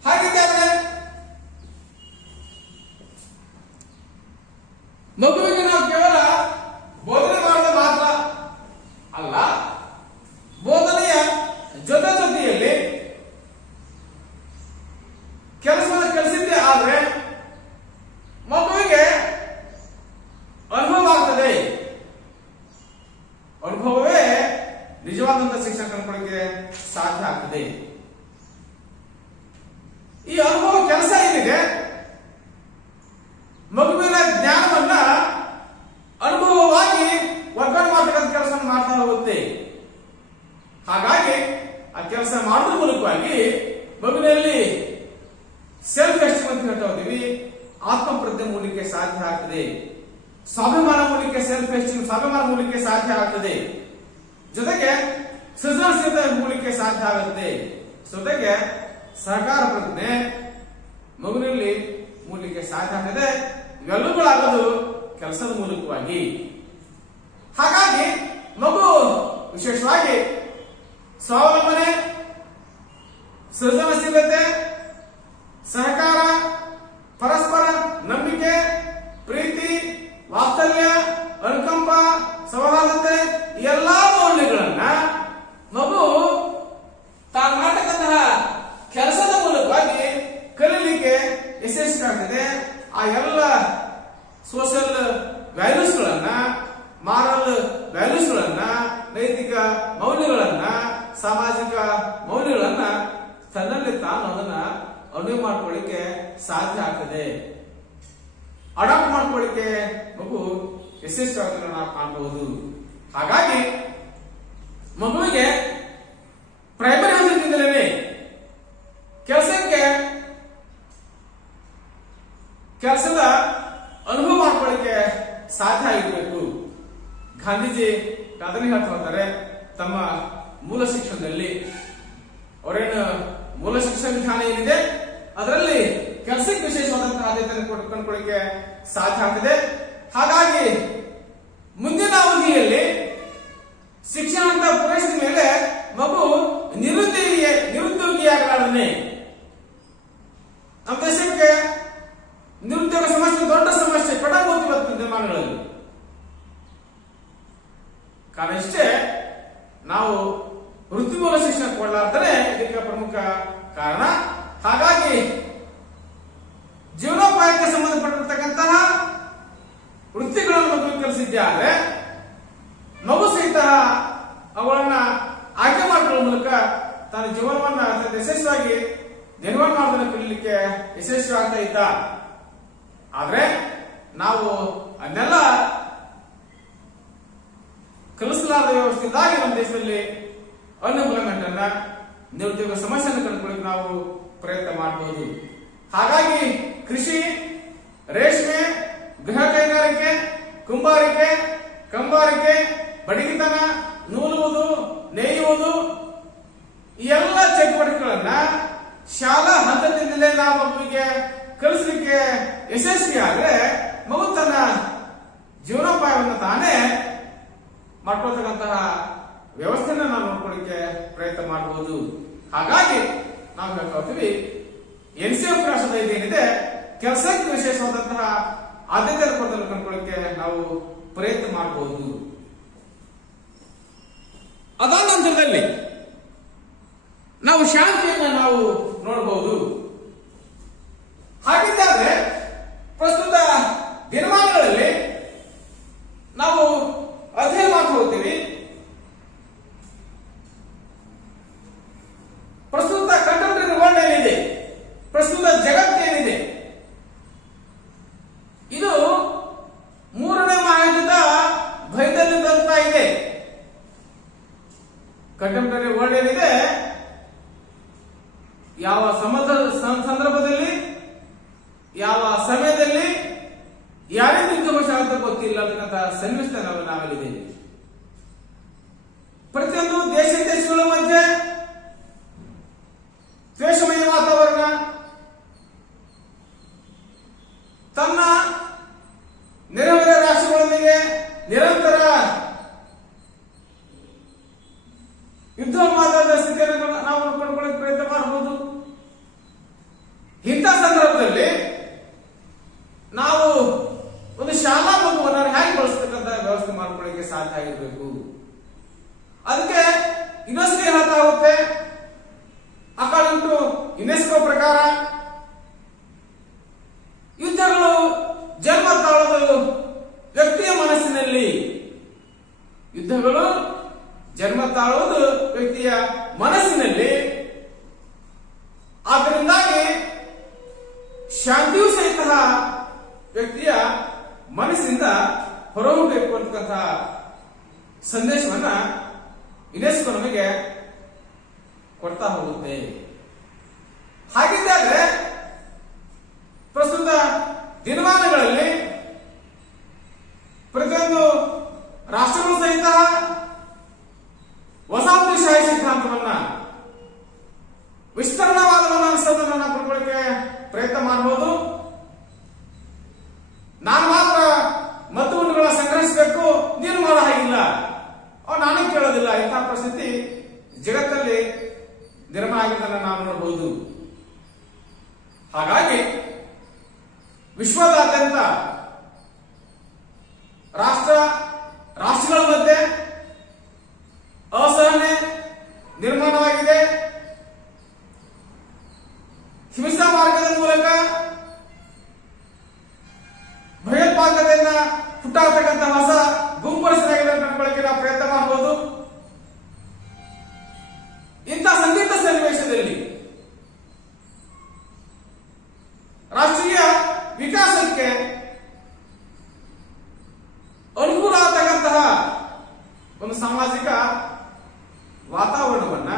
ಹಾಗಿದ್ದರೆ ಮಗುವಿಗೆ ನಾವು ಕೇವಲ ಬೋಧನೆ ಮಾಡೋದು ಮಾತ್ರ ಅಲ್ಲ, ಬೋಧನೆಯ ಜೊತೆಯಲ್ಲಿ ಈ ಅನುಭವ ಕೆಲಸ ಏನಿದೆ ಮಗುವಿನ ಜ್ಞಾನವನ್ನ ಅನುಭವವಾಗಿ ವರ್ಗಾವಣೆ ಮಾಡತಕ್ಕಂಥ ಕೆಲಸ ಮಾಡ್ತಾ ಹೋಗುತ್ತೆ. ಹಾಗಾಗಿ ಆ ಕೆಲಸ ಮಾಡೋದ್ರ ಮೂಲಕವಾಗಿ ಮಗುವಿನಲ್ಲಿ ಸೆಲ್ಫ್ ಎಸ್ಟೀಮ್ ಅಂತ ಹೇಳ್ತಾ ಹೋಗ್ತೀವಿ, ಆತ್ಮಪ್ರಜ್ಞೆ ಮೂಲಿಕೆ ಸಾಧ್ಯ ಆಗ್ತದೆ. ಸ್ವಾಭಿಮಾನ ಮೂಲಿಕೆ ಸೆಲ್ಫ್ ಎಸ್ಟೀಮ್ ಸ್ವಾಭಿಮಾನ ಮೂಲಿಕೆ ಸಾಧ್ಯ ಆಗ್ತದೆ. ಜೊತೆಗೆ ಸೃಜನಶೀಲತೆ ಮೂಲಿಕೆ ಸಾಧ್ಯ ಆಗುತ್ತೆ. ಜೊತೆಗೆ ಸಹಕಾರ ಪ್ರಜ್ಞೆ ಮಗುವಿನಲ್ಲಿ ಮೂಲಿಕೆ ಸಾಧ್ಯ ಆಗ್ತದೆ. ಇವೆಲ್ಲಗಳಾಗೋದು ಕೆಲಸದ ಮೂಲಕವಾಗಿ. ಹಾಗಾಗಿ ಮಗು ವಿಶೇಷವಾಗಿ ಸ್ವಾವಲಂಬನೆ, ಸೃಜನಶೀಲತೆ, ಸಹಕಾರ, ಪರಸ್ಪರ ನಂಬಿಕೆ, ಪ್ರೀತಿ, ವಾತ್ಸಲ್ಯ, ಅನುಕಂಪ, ಸೌಹಾರ್ದತೆ ಎಲ್ಲಾ ಮೌಲ್ಯಗಳನ್ನ ಮಗು ತಾನು ಮಾಡತಕ್ಕಂತಹ ಕೆಲಸದ ಮೂಲಕವಾಗಿ ಕಲೀಲಿಕ್ಕೆ ಯಶಸ್ವಿಯಾಗ್ತದೆ. ಆ ಎಲ್ಲ ಸೋಷಿಯಲ್ ವ್ಯಾಲ್ಯೂಸ್ಗಳನ್ನ, ಮಾರಲ್ ವ್ಯಾಲ್ಯೂಸ್ಗಳನ್ನ, ನೈತಿಕ ಮೌಲ್ಯಗಳನ್ನ, ಸಾಮಾಜಿಕ ಮೌಲ್ಯಗಳನ್ನ ತನ್ನಲ್ಲಿ ತಾನು ಅದನ್ನ ಅನುಭವ ಮಾಡ್ಕೊಳ್ಳಿಕ್ಕೆ ಸಾಧ್ಯ ಆಗ್ತದೆ. ಅಡಾಪ್ಟ್ ಮಾಡ್ಕೊಳ್ಳಿಕ್ಕೆ ಮಗು ಯಶಸ್ವಿಯಾಗೋದನ್ನ ನಾವು ಕಾಣಬಹುದು. ಹಾಗಾಗಿ ಮಗುವಿಗೆ ಪ್ರೈಮರಿ ಹಂತದಿಂದಲೇ ಕೆಲಸದ ಅನುಭವ ಮಾಡ್ಕೊಳ್ಳಿಕ್ಕೆ ಸಾಧ್ಯ ಆಗಿರ್ಬೇಕು. ಗಾಂಧೀಜಿ ಅದನ್ನೇ ಹೇಳ್ತಾ ಹೋಗ್ತಾರೆ ತಮ್ಮ ಮೂಲ ಶಿಕ್ಷಣದಲ್ಲಿ. ಅವರೇನು ಮೂಲ ಶಿಕ್ಷಣ ವಿಧಾನ ಏನಿದೆ ಅದರಲ್ಲಿ ಕೆಲಸಕ್ಕೆ ವಿಶೇಷವಾದಂತಹ ಆದ್ಯತೆಯನ್ನು ಕಂಡುಕೊಳ್ಳಿಕ್ಕೆ ಸಾಧ್ಯ ಆಗ್ತದೆ. ಹಾಗಾಗಿ ಮುಂದಿನ ಅವಧಿಯಲ್ಲಿ ಶಿಕ್ಷಣ ಅಂತ ಪೂರೈಸಿದ ಮೇಲೆ ಮಗು ನಿರುದ್ಯೋಗಿಯಾಗಲಾರನೆ. ನಮ್ಮ ದೇಶಕ್ಕೆ ನಿರುದ್ಯೋಗ ಸಮಸ್ಯೆ ದೊಡ್ಡ ಸಮಸ್ಯೆ ಪಡಬಹುದು ಇವತ್ತು ದಿನಮಾನಗಳಲ್ಲಿ. ಕಾರಣ ಇಷ್ಟೇ, ನಾವು ವೃತ್ತಿಮೂಲ ಶಿಕ್ಷಣ ಕೊಡಲಾರ್ದರೆ ಇದಕ್ಕೆ ಪ್ರಮುಖ ಕಾರಣ. ಹಾಗಾಗಿ ಜೀವನೋಪಾಯಕ್ಕೆ ಸಂಬಂಧಪಟ್ಟಿರ್ತಕ್ಕಂತಹ ವೃತ್ತಿಗಳನ್ನು ಮಗು ಕಲಿಸಿದ್ದಾದ್ರೆ ಮಗು ಸಹಿತ ಅವುಗಳನ್ನ ಆಯ್ಕೆ ಮಾಡಿಕೊಳ್ಳುವ ಮೂಲಕ ತನ್ನ ಜೀವನವನ್ನ ಯಶಸ್ವಿಯಾಗಿ ನಿರ್ವಹಣೆ ಮಾಡೋದನ್ನು ಕಲಿಯಲಿಕ್ಕೆ ಯಶಸ್ವಿ ಆಗ್ತಾ ಇದ್ದ. ಆದ್ರೆ ನಾವು ಅದನ್ನೆಲ್ಲ ಕಲಿಸಲಾದ ವ್ಯವಸ್ಥೆಯಿಂದಾಗಿ ನಮ್ಮ ದೇಶದಲ್ಲಿ ಅನ್ಎಂಪ್ಲಾಯ್ಮೆಂಟ್ ಅನ್ನ, ನಿರುದ್ಯೋಗ ಸಮಸ್ಯೆಯನ್ನು ಕಂಡುಕೊಳ್ಳಿಕ್ಕೆ ನಾವು ಪ್ರಯತ್ನ ಮಾಡಬಹುದು. ಹಾಗಾಗಿ ಕೃಷಿ, ರೇಷ್ಮೆ, ಗೃಹ ಕೈಗಾರಿಕೆ, ಕುಂಬಾರಿಕೆ, ಕಂಬಾರಿಕೆ, ಬಡಗಿತನ, ನೂಲುವುದು, ನೇಯುವುದು ಈ ಎಲ್ಲ ಚಟುವಟಿಕೆಗಳನ್ನ ಶಾಲಾ ಹಂತದಿಂದಲೇ ನಾವು ಮಗುವಿಗೆ ಕಲಿಸಲಿಕ್ಕೆ ಯಶಸ್ವಿ ಆದ್ರೆ ಮಗು ತನ್ನ ಜೀವನೋಪಾಯವನ್ನು ತಾನೇ ಮಾಡ್ಕೊಳ್ತಕ್ಕಂತಹ ವ್ಯವಸ್ಥೆನ ನಾವು ನೋಡ್ಕೊಳ್ಳಿಕ್ಕೆ ಪ್ರಯತ್ನ ಮಾಡಬಹುದು. ಹಾಗಾಗಿ ನಾವು ಹೇಳ್ತಾ ಹೋಗ್ತೀವಿ NCF ರಾಷ್ಟ್ರದ ಇದೇನಿದೆ ಕೆಲಸಕ್ಕೆ ವಿಶೇಷವಾದಂತಹ ಆದ್ಯತೆ ಕೊಡೋದನ್ನು ಕಂಡುಕೊಳ್ಳಿಕ್ಕೆ ನಾವು ಪ್ರಯತ್ನ ಮಾಡಬಹುದು. ಅದಾದ ನಂತರದಲ್ಲಿ ನಾವು ಶಾಂತಿಯನ್ನ ನಾವು ನೋಡಬಹುದು. ಹಾಗಿದ್ದರೆ ಪ್ರಸ್ತುತ ದಿನಮಾನಗಳಲ್ಲಿ ನಾವು ಅಧ್ಯಯನ ಮಾಡ್ತಾ ಹೋಗ್ತೀವಿ. ಪ್ರಸ್ತುತ ಕಂಟೆಂಪರರಿ ವರ್ಲ್ಡ್ ಏನಿದೆ, ಪ್ರಸ್ತುತ ಜಗತ್ತೇನಿದೆ, ಇದು ಮೂರನೇ ಮಹಾಯುದ್ಧದ ಭಯದಲ್ಲಿ ಬರ್ತಾ ಇದೆ. ಕಂಟೆಂಪರರಿ ವರ್ಲ್ಡ್ ಏನಿದೆ ಯಾವ ಸಂದರ್ಭದಲ್ಲಿ, ಯಾವ ಸಮಯದಲ್ಲಿ ಯಾರಿಗೆ ಯುದ್ಧ ಅಂತ ಗೊತ್ತಿಲ್ಲ ಅಂತಕ್ಕಂಥ ಸನ್ನಿವೇಶ ನಾವಲ್ಲಿದ್ದೇವೆ. ಪ್ರತಿಯೊಂದು ದೇಶಗಳ ಮಧ್ಯೆ ದ್ವೇಷಮಯ ವಾತಾವರಣ, ತನ್ನ ನೆರೆಹೊರೆ ರಾಷ್ಟ್ರಗಳೊಂದಿಗೆ ನಿರಂತರ ಯುದ್ಧೋನ್ಮಾದದ ಸ್ಥಿತಿಯನ್ನು ನಾವು ಕಂಡುಕೊಳ್ಳಕ್ಕೆ ಪ್ರಯತ್ನ ಮಾಡಬಹುದು. ಇಂಥ ಸಂದರ್ಭದಲ್ಲಿ ನಾವು ಒಂದು ಶಾಲಾ ಮಗುವನ್ನು ಹೇಗೆ ಬಳಸತಕ್ಕಂತ ವ್ಯವಸ್ಥೆ ಮಾಡ್ಕೊಳ್ಳಿಕ್ಕೆ ಸಾಧ್ಯ ಆಗಿರಬೇಕು. ಅದಕ್ಕೆ ಯುನೆಸ್ಕೋ ಹೇಳ್ತಾ ಹೋಗುತ್ತೆ, ಅಕಾರ್ಡಿಂಗ್ ಟು ಯುನೆಸ್ಕೋ ಪ್ರಕಾರ ಯುದ್ಧಗಳು ಜನ್ಮ ತಾಳೋದು ವ್ಯಕ್ತಿಯ ಮನಸ್ಸಿನಲ್ಲಿ. ಯುದ್ಧಗಳು ಜನ್ಮ ತಾಳುವುದು ವ್ಯಕ್ತಿಯ ಮನಸ್ಸಿನಲ್ಲಿ. ಆದ್ದರಿಂದಾಗಿ ಹೊರಹೋಗಬೇಕು ಅಂತಕ್ಕಂಥ ಸಂದೇಶವನ್ನ ಯುನೆಸ್ಕೋ ನಮಗೆ ಕೊಡ್ತಾ ಹೋಗುತ್ತೆ. ಹಾಗಿದ್ದಾಗ ಪ್ರಸ್ತುತ ದಿನಮಾನಗಳಲ್ಲಿ ಪ್ರತಿಯೊಂದು ರಾಷ್ಟ್ರಗಳು ಸಹಿತ ವಸಾಹತುಶಾಹಿ ಸಿದ್ಧಾಂತವನ್ನ ವಿಸ್ತರಣವಾದವನ್ನ ಅನಿಸೋದನ್ನ ನಾವು ಪಡ್ಕೊಳ್ಳಿಕ್ಕೆ ಪ್ರಯತ್ನ ಮಾಡಬಹುದು. ನಾನು ಮಾತ್ರ ಮತುಗುಂಡುಗಳ ಸಂಗ್ರಹಿಸಬೇಕು, ನೀನು ಮಾಡೋ ಹಾಗಿಲ್ಲ, ನಾನೇ ಕೇಳೋದಿಲ್ಲ, ಇಂತಹ ಪರಿಸ್ಥಿತಿ ಜಗತ್ತಲ್ಲಿ ನಿರ್ಮಾಣ ಆಗಿದ್ದನ್ನು ನಾವು ನೋಡಬಹುದು. ಹಾಗಾಗಿ ವಿಶ್ವದಾದ್ಯಂತ ರಾಷ್ಟ್ರಗಳ ಮಧ್ಯೆ ಅಸಹನೆ ನಿರ್ಮಾಣವಾಗಿದೆ. ಹಿಂಸಾ ಮಾರ್ಗದ ಮೂಲಕ ಭಯೋತ್ಪಾದಕತೆಯನ್ನ ಹುಟ್ಟಾಗ್ತಕ್ಕಂಥ ಹೊಸ ಗುಂಪು ರಚನೆಯಾಗಿದೆ ಕಂಡುಕೊಳ್ಳಕ್ಕೆ ನಾವು ಪ್ರಯತ್ನ ಮಾಡಬಹುದು. ಇಂಥ ಸಂದಿಗ್ಧ ಸನ್ನಿವೇಶದಲ್ಲಿ ರಾಷ್ಟ್ರೀಯ ವಿಕಾಸಕ್ಕೆ ಅನುಕೂಲ ಆಗತಕ್ಕಂತಹ ಒಂದು ಸಾಮಾಜಿಕ ವಾತಾವರಣವನ್ನ,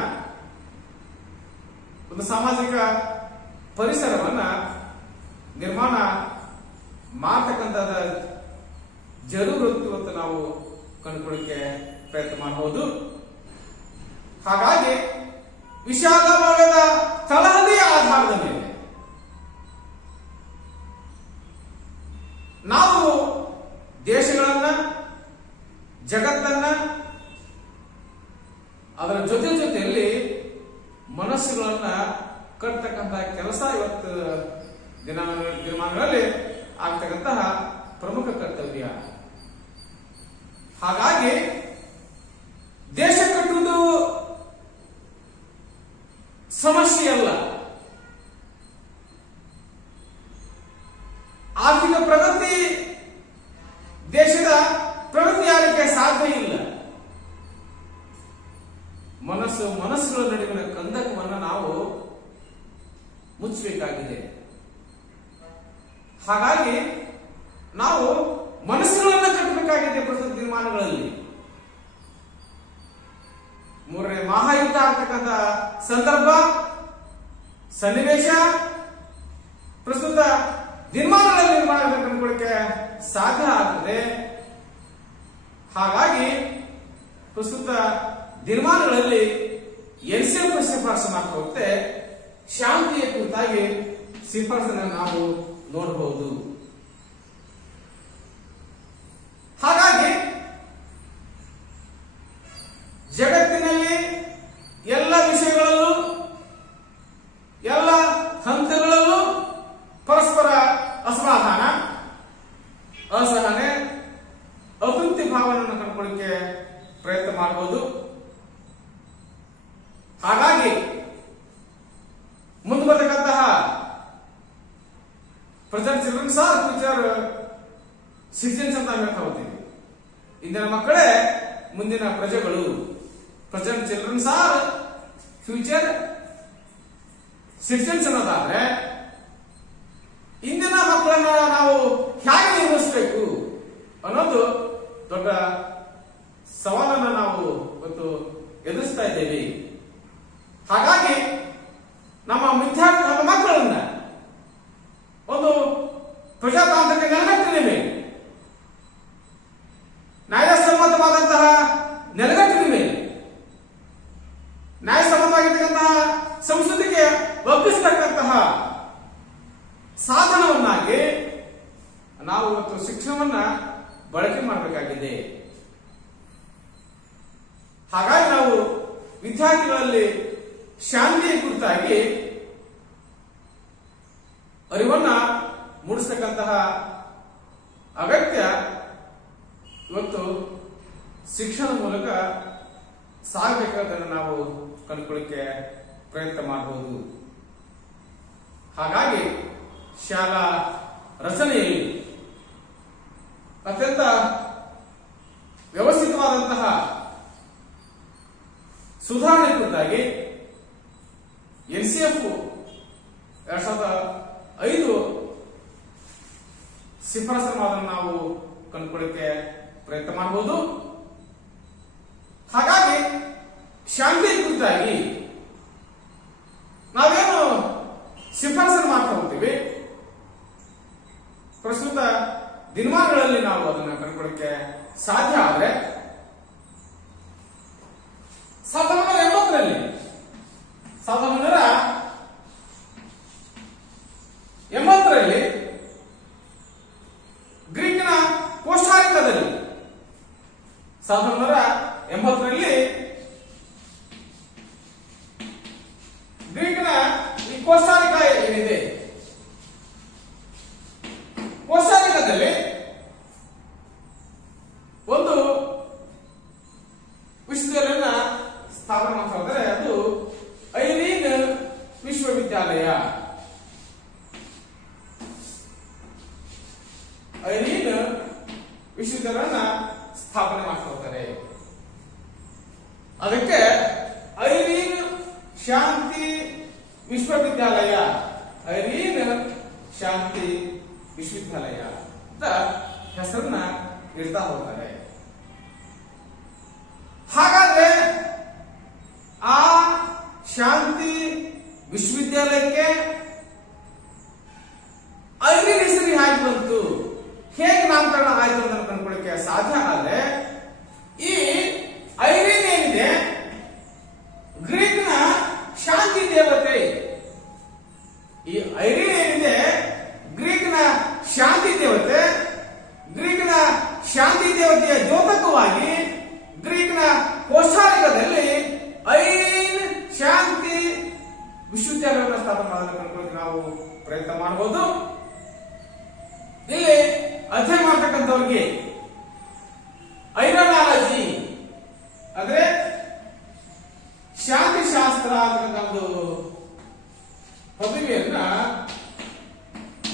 ಒಂದು ಸಾಮಾಜಿಕ ಪರಿಸರವನ್ನ ನಿರ್ಮಾಣ ಮಾಡತಕ್ಕಂಥದ ಜರೂರತ್ತು ಇವತ್ತು ನಾವು ಕಂಡುಕೊಳ್ಳಕ್ಕೆ ಪ್ರಯತ್ನ ಮಾಡಬಹುದು. ಹಾಗಾಗಿ ವಿಶಾಲವಾದ ತಳಹದಿಯ ಆಧಾರದ ಮೇಲೆ ನಾವು ದೇಶಗಳನ್ನ, ಜಗತ್ತನ್ನ, ಅದರ ಜೊತೆಯಲ್ಲಿ ಮನಸ್ಸುಗಳನ್ನ ಕಟ್ಟತಕ್ಕಂಥ ಕೆಲಸ ಇವತ್ತು ದಿನಮಾನಗಳಲ್ಲಿ ಆಗ್ತಕ್ಕಂತಹ ಪ್ರಮುಖ ಕರ್ತವ್ಯ. ಹಾಗಾಗಿ ದೇಶ ಕಟ್ಟುವುದು ಸಮಸ್ಯೆಯಲ್ಲ. ಆರ್ಥಿಕ ಪ್ರಗತಿ ದೇಶದ ಪ್ರಗತಿ ಆಗಲಿಕ್ಕೆ ಸಾಧ್ಯ ಇಲ್ಲ. ಮನಸ್ಸುಗಳ ನಡುವಿನ ಕಂದಕವನ್ನು ನಾವು ಮುಚ್ಚಬೇಕಾಗಿದೆ. ಹಾಗಾಗಿ ನಾವು ಮನಸ್ಸುಗಳನ್ನು ಕಟ್ಟಬೇಕಾಗಿದೆ. ಪ್ರಸ್ತುತ ದಿನಮಾನಗಳಲ್ಲಿ 3ನೇ ಮಹಾಯುದ್ಧ ಆಗ್ತಕ್ಕಂಥ ಸಂದರ್ಭ, ಸನ್ನಿವೇಶ ಪ್ರಸ್ತುತ ದಿನಮಾನಗಳಲ್ಲಿ ನಿರ್ಮಾಣ ಕಂಡುಕೊಳ್ಳಕ್ಕೆ ಸಾಧ್ಯ ಆಗ್ತದೆ. ಹಾಗಾಗಿ ಪ್ರಸ್ತುತ ದಿನಮಾನಗಳಲ್ಲಿ NCF ಶಿಫಾರಸು ಮಾಡ್ತಾ ಹೋಗುತ್ತೆ. ಶಾಂತಿಯ ಕುರಿತಾಗಿ ಶಿಫಾರಸನ್ನ ನಾವು ನೋಡಬಹುದು. ಹಾಗಾಗಿ ಜಗತ್ತಿನಲ್ಲಿ ಎಲ್ಲ ವಿಷಯಗಳಲ್ಲೂ, ಎಲ್ಲ ಹಂತಗಳಲ್ಲೂ ಪರಸ್ಪರ ಅಸಮಾಧಾನ, ಅಸಹನೆ, ಅತೃಪ್ತಿ ಭಾವನೆಯನ್ನು ಕಂಡುಕೊಳ್ಳಿಕ್ಕೆ ಪ್ರಯತ್ನ ಮಾಡಬಹುದು. ಹಾಗಾಗಿ ಮುಂದುವರೆದಂತಹ present childrens are future citizens ಅಂತ ಹೇಳ್ತಾ ಹೋಗ್ತೀವಿ. ಇಂದಿನ ಮಕ್ಕಳೇ ಮುಂದಿನ ಪ್ರಜೆಗಳು. Present childrens are future citizens ಅನ್ನೋದಾದ್ರೆ ಇಂದಿನ ಮಕ್ಕಳನ್ನ ನಾವು ಹೇಗೆ ನಿರ್ವಹಿಸಬೇಕು ಅನ್ನೋದು ದೊಡ್ಡ ಸವಾಲನ್ನು ನಾವು ಇವತ್ತು ಎದುರಿಸ್ತಾ ಇದ್ದೇವೆ. ಹಾಗಾಗಿ ನಮ್ಮ ಮಕ್ಕಳನ್ನ ಒಂದು ಪ್ರಜಾತಾಂತ್ರಿಕ ನೆಲೆಗಟ್ಟಿನ ಮೇಲೆ, ನ್ಯಾಯಸಮ್ಮತವಾದಂತಹ ನೆಲೆಗಟ್ಟಿನ ಮೇಲೆ, ನ್ಯಾಯಸಮ್ಮತವಾಗಿರ್ತಕ್ಕಂತಹ ಸಂಸ್ಕೃತಿಗೆ ಒಗ್ಗಿಸತಕ್ಕಂತಹ ಸಾಧನವನ್ನಾಗಿ ನಾವು ಇವತ್ತು ಶಿಕ್ಷಣವನ್ನ ಬಳಕೆ ಮಾಡಬೇಕಾಗಿದೆ. ಹಾಗಾಗಿ ನಾವು ವಿದ್ಯಾರ್ಥಿಗಳಲ್ಲಿ ಶಾಂತಿಯ ಕುರಿತಾಗಿ ಅರಿವನ್ನ ಮೂಡಿಸತಕ್ಕಂತಹ ಅಗತ್ಯ ಇವತ್ತು ಶಿಕ್ಷಣದ ಮೂಲಕ ಸಾಗಬೇಕಾದನ್ನು ನಾವು ಕಂಡುಕೊಳ್ಳಿಕ್ಕೆ ಪ್ರಯತ್ನ ಮಾಡಬಹುದು. ಹಾಗಾಗಿ ಶಾಲಾ ರಚನೆಯಲ್ಲಿ ಅತ್ಯಂತ ವ್ಯವಸ್ಥಿತವಾದಂತಹ ಸುಧಾರಣೆ ಕುರಿತಾಗಿ NCF 2005 ಶಿಫಾರಸನ್ನು ನಾವು ಕಂಡುಕೊಳ್ಳಕ್ಕೆ ಪ್ರಯತ್ನ ಮಾಡಬಹುದು. ಹಾಗಾಗಿ ಶಾಂತಿ ಕುರಿತಾಗಿ ನಾವೇನು ಶಿಫಾರಸನ್ನು ಮಾಡ್ತಾ ಹೋಗ್ತೀವಿ, ಪ್ರಸ್ತುತ ದಿನಮಾನಗಳಲ್ಲಿ ನಾವು ಅದನ್ನು ಕಂಡುಕೊಳ್ಳಕ್ಕೆ ಸಾಧ್ಯ. ಆದರೆ 1980ರಲ್ಲಿ ಗ್ರೀಕ್ನ ಕೋಸ್ಟಾರಿಕಾದಲ್ಲಿ 1980ರಲ್ಲಿ ಗ್ರೀಕ್ನ ಈ ಕೋಸ್ಟಾರಿಕಾ ಏನಿದೆ, ಕೋಸ್ಟಾರಿಕಾದಲ್ಲಿ ಒಂದು ವಿಶ್ವವಿದ್ಯಾಲಯನ ಸ್ಥಾಪನೆ ಮಾಡ್ತಾ ಹೋದರೆ ಅದು ಐರೀನ್ ವಿಶ್ವವಿದ್ಯಾಲಯ. ಐರೀನ್ ವಿಶ್ವವಿದ್ಯಾಲಯನ ಸ್ಥಾಪನೆ ಮಾಡ್ತಾ ಹೋಗ್ತಾರೆ. ಅದಕ್ಕೆ ಐರೀನ್ ಶಾಂತಿ ವಿಶ್ವವಿದ್ಯಾಲಯ, ಐರೀನ್ ಶಾಂತಿ ವಿಶ್ವವಿದ್ಯಾಲಯ ಅಂತ ಹೆಸರನ್ನ ಇಡ್ತಾ ಹೋಗ್ತಾರೆ. ಹಾಗಾದ್ರೆ ಆ ಶಾಂತಿ ವಿಶ್ವವಿದ್ಯಾಲಯಕ್ಕೆ ಐರೀನ್ ಹೆಸರು ಹೇಗೆ ಬಂತು, ಹೇಗೆ ನಾಮಕರಣ ಆಯ್ತು ಅಂತ ಕಂಡುಕೊಳ್ಳಕ್ಕೆ ಸಾಧ್ಯ. ಆದ್ರೆ ಈ ಐರೀನ್ ಏನಿದೆ ಗ್ರೀಕ್ನ ಶಾಂತಿ ದೇವತೆ. ಈ ಐರೀನ್ ಏನಿದೆ ಗ್ರೀಕ್ನ ಶಾಂತಿ ದೇವತೆ. ಗ್ರೀಕ್ನ ಶಾಂತಿ ದೇವತೆಯ ದ್ಯೋತಕವಾಗಿ ಗ್ರೀಕ್ನ ಕೋಸ್ಟಾರಿಕಾದಲ್ಲಿ ಐರೀನ್ ಶಾಂತಿ ವಿಶ್ವವಿದ್ಯಾಲಯವನ್ನು ಸ್ಥಾಪನೆ ಮಾಡೋದನ್ನು ಕಂಡುಕೊಳ್ಳಿ ನಾವು ಪ್ರಯತ್ನ ಮಾಡಬಹುದು. ಇಲ್ಲಿ ಅಧ್ಯಯನ ಮಾಡತಕ್ಕಂಥವ್ರಿಗೆ ಐರನಾಲಜಿ ಅಂದ್ರೆ ಶಾಂತಿ ಶಾಸ್ತ್ರ ಅಂತಕ್ಕಂಥ ಒಂದು ಪದವಿಯನ್ನ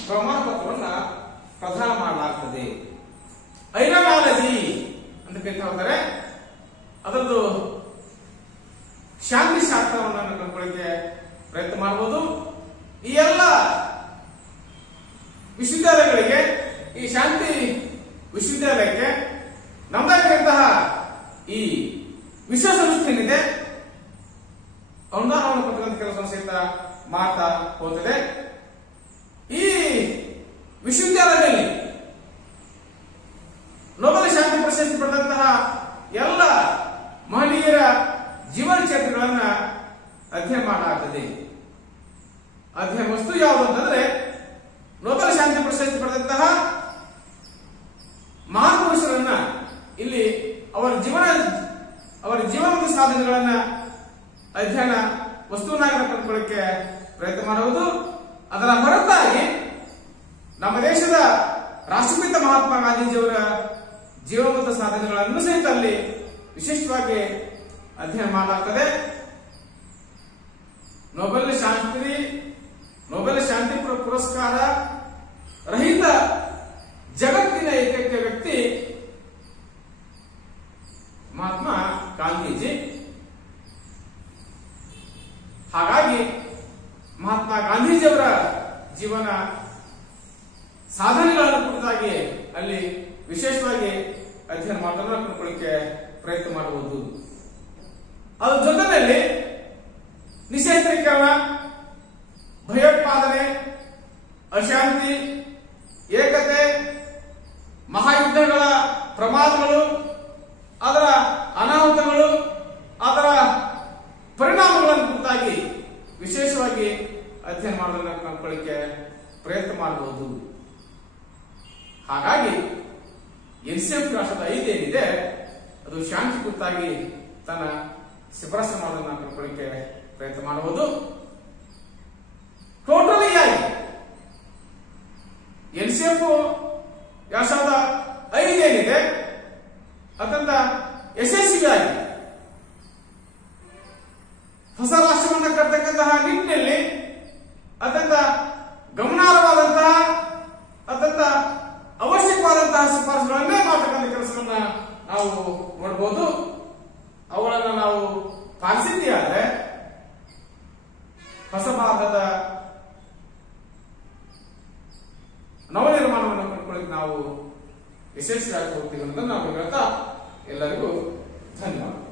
ಪ್ರಮಾಣ ಪತ್ರವನ್ನ ಪ್ರದಾನ ಮಾಡಲಾಗ್ತದೆ. ಐರನಾಲಜಿ ಅಂತ ಕರಿತಾ ಹೋದರೆ ಅದರದ್ದು ಶಾಂತಿ ಶಾಸ್ತ್ರವನ್ನು ಕಂಡುಕೊಳ್ಳಕ್ಕೆ ಪ್ರಯತ್ನ ಮಾಡಬಹುದು. ಈ ಎಲ್ಲ ವಿಶ್ವವಿದ್ಯಾಲಯಗಳಿಗೆ, ಈ ಶಾಂತಿ ವಿಶ್ವವಿದ್ಯಾಲಯಕ್ಕೆ ನಮ್ಮದಾಗಿರುವಂತಹ ಈ ವಿಶ್ವಸಂಸ್ಥೆ ಏನಿದೆ ಅನುದಾನವನ್ನು ಕೊಟ್ಟಂತ ಕೆಲಸವನ್ನು ಸಹಿತ ಮಾಡ್ತಾ ಹೋಗ್ತದೆ. ಈ ವಿಶ್ವವಿದ್ಯಾಲಯದಲ್ಲಿ ನೊಬೆಲ್ ಶಾಂತಿ ಪ್ರಶಸ್ತಿ ಪಡೆದಂತಹ ಎಲ್ಲ ಮಹನೀಯರ ಜೀವನ ಚರಿತ್ರೆಗಳನ್ನ ಅಧ್ಯಯನ ಮಾಡಲಾಗ್ತದೆ. ಅಧ್ಯಯನ ವಸ್ತು ಯಾವುದು ಅಂತಂದ್ರೆ ನೊಬೆಲ್ ಶಾಂತಿ ಪ್ರಶಸ್ತಿ ಪಡೆದಂತಹ ಮಹಾನ್ ಪುರುಷರನ್ನ ಇಲ್ಲಿ ಅವರ ಜೀವನದ ಸಾಧನೆಗಳನ್ನ ಅಧ್ಯಯನ ವಸ್ತುವನ್ನಾಗಿ ಕಂಡುಕೊಳ್ಳಕ್ಕೆ ಪ್ರಯತ್ನ ಮಾಡುವುದು. ಅದರ ಹೊರತಾಗಿ ನಮ್ಮ ದೇಶದ ರಾಷ್ಟ್ರಪಿತ ಮಹಾತ್ಮ ಗಾಂಧೀಜಿಯವರ ಜೀವನದ ಸಾಧನೆಗಳನ್ನು ಸಹಿತ ಅಲ್ಲಿ ವಿಶೇಷವಾಗಿ ಅಧ್ಯಯನ ಮಾಡಲಾಗ್ತದೆ. ನೊಬೆಲ್ ಶಾಂತಿ ಪುರಸ್ಕಾರ ರಹಿತ ಜಗತ್ತಿನ ಏಕೈಕ ವ್ಯಕ್ತಿ ಮಹಾತ್ಮ ಗಾಂಧೀಜಿ. ಹಾಗಾಗಿ ಮಹಾತ್ಮ ಗಾಂಧೀಜಿಯವರ ಜೀವನ ಸಾಧನೆಗಳನ್ನು ಕುರಿತಾಗಿ ಅಲ್ಲಿ ವಿಶೇಷವಾಗಿ ಅಧ್ಯಯನ ಮಾಡೋದನ್ನು ಕಂಡುಕೊಳ್ಳಕ್ಕೆ ಪ್ರಯತ್ನ ಮಾಡಬಹುದು. ಅದರ ಜೊತೆಯಲ್ಲಿ ನಿಶಸ್ತ್ರೀಕರಣ, ಭಯೋತ್ಪಾದನೆ, ಅಶಾಂತಿ, ಏಕತೆ, ಮಹಾಯುದ್ಧಗಳ ಪ್ರಮಾದಗಳು, ಅದರ ಅನಾಹುತಗಳು, ಅದರ ಪರಿಣಾಮಗಳನ್ನು ಕುರಿತಾಗಿ ವಿಶೇಷವಾಗಿ ಅಧ್ಯಯನ ಮಾಡೋದನ್ನು ಕಂಡುಕೊಳ್ಳಕ್ಕೆ ಪ್ರಯತ್ನ ಮಾಡಬಹುದು. ಹಾಗಾಗಿ NCF ರಾಷ್ಟ್ರದ 5 ಏನಿದೆ ಅದು ಶಾಂತಿ ಕುರಿತಾಗಿ ತನ್ನ ಶಿಫಾರಸು ಮಾಡೋದನ್ನು ಕಂಡುಕೊಳ್ಳಕ್ಕೆ ಪ್ರಯತ್ನ ಮಾಡಬಹುದು. ಟೋಟಲಿ ಆಗಿ NCF 2005 ಏನಿದೆ ಅತ್ಯಂತ ಯಶಸ್ವಿಯಾಗಿ ಹೊಸ ರಾಷ್ಟ್ರವನ್ನು ಕಟ್ಟತಕ್ಕಂತಹ ನಿಟ್ಟಿನಲ್ಲಿ ಅತ್ಯಂತ ಗಮನಾರ್ಹವಾದಂತಹ, ಅತ್ಯಂತ ಅವಶ್ಯಕವಾದಂತಹ ಶಿಫಾರಸುಗಳನ್ನೇ ಮಾಡತಕ್ಕಂಥ ಕೆಲಸವನ್ನ ನಾವು ನೋಡಬಹುದು. ಅವುಗಳನ್ನು ನಾವು ಪಾಲಿಸಿದ್ದೇ ಆದರೆ ಹೊಸ ಭಾರತದ ನವನಿರ್ಮಾಣವನ್ನು ಕಂಡುಕೊಳ್ಳಿಕ್ಕೆ ನಾವು ಯಶಸ್ವಿಯಾಗಿ ಹೋಗ್ತೀವಿ ಅನ್ನೋದನ್ನ ನಾವು ಹೇಳ್ತಾ ಎಲ್ಲರಿಗೂ ಧನ್ಯವಾದ.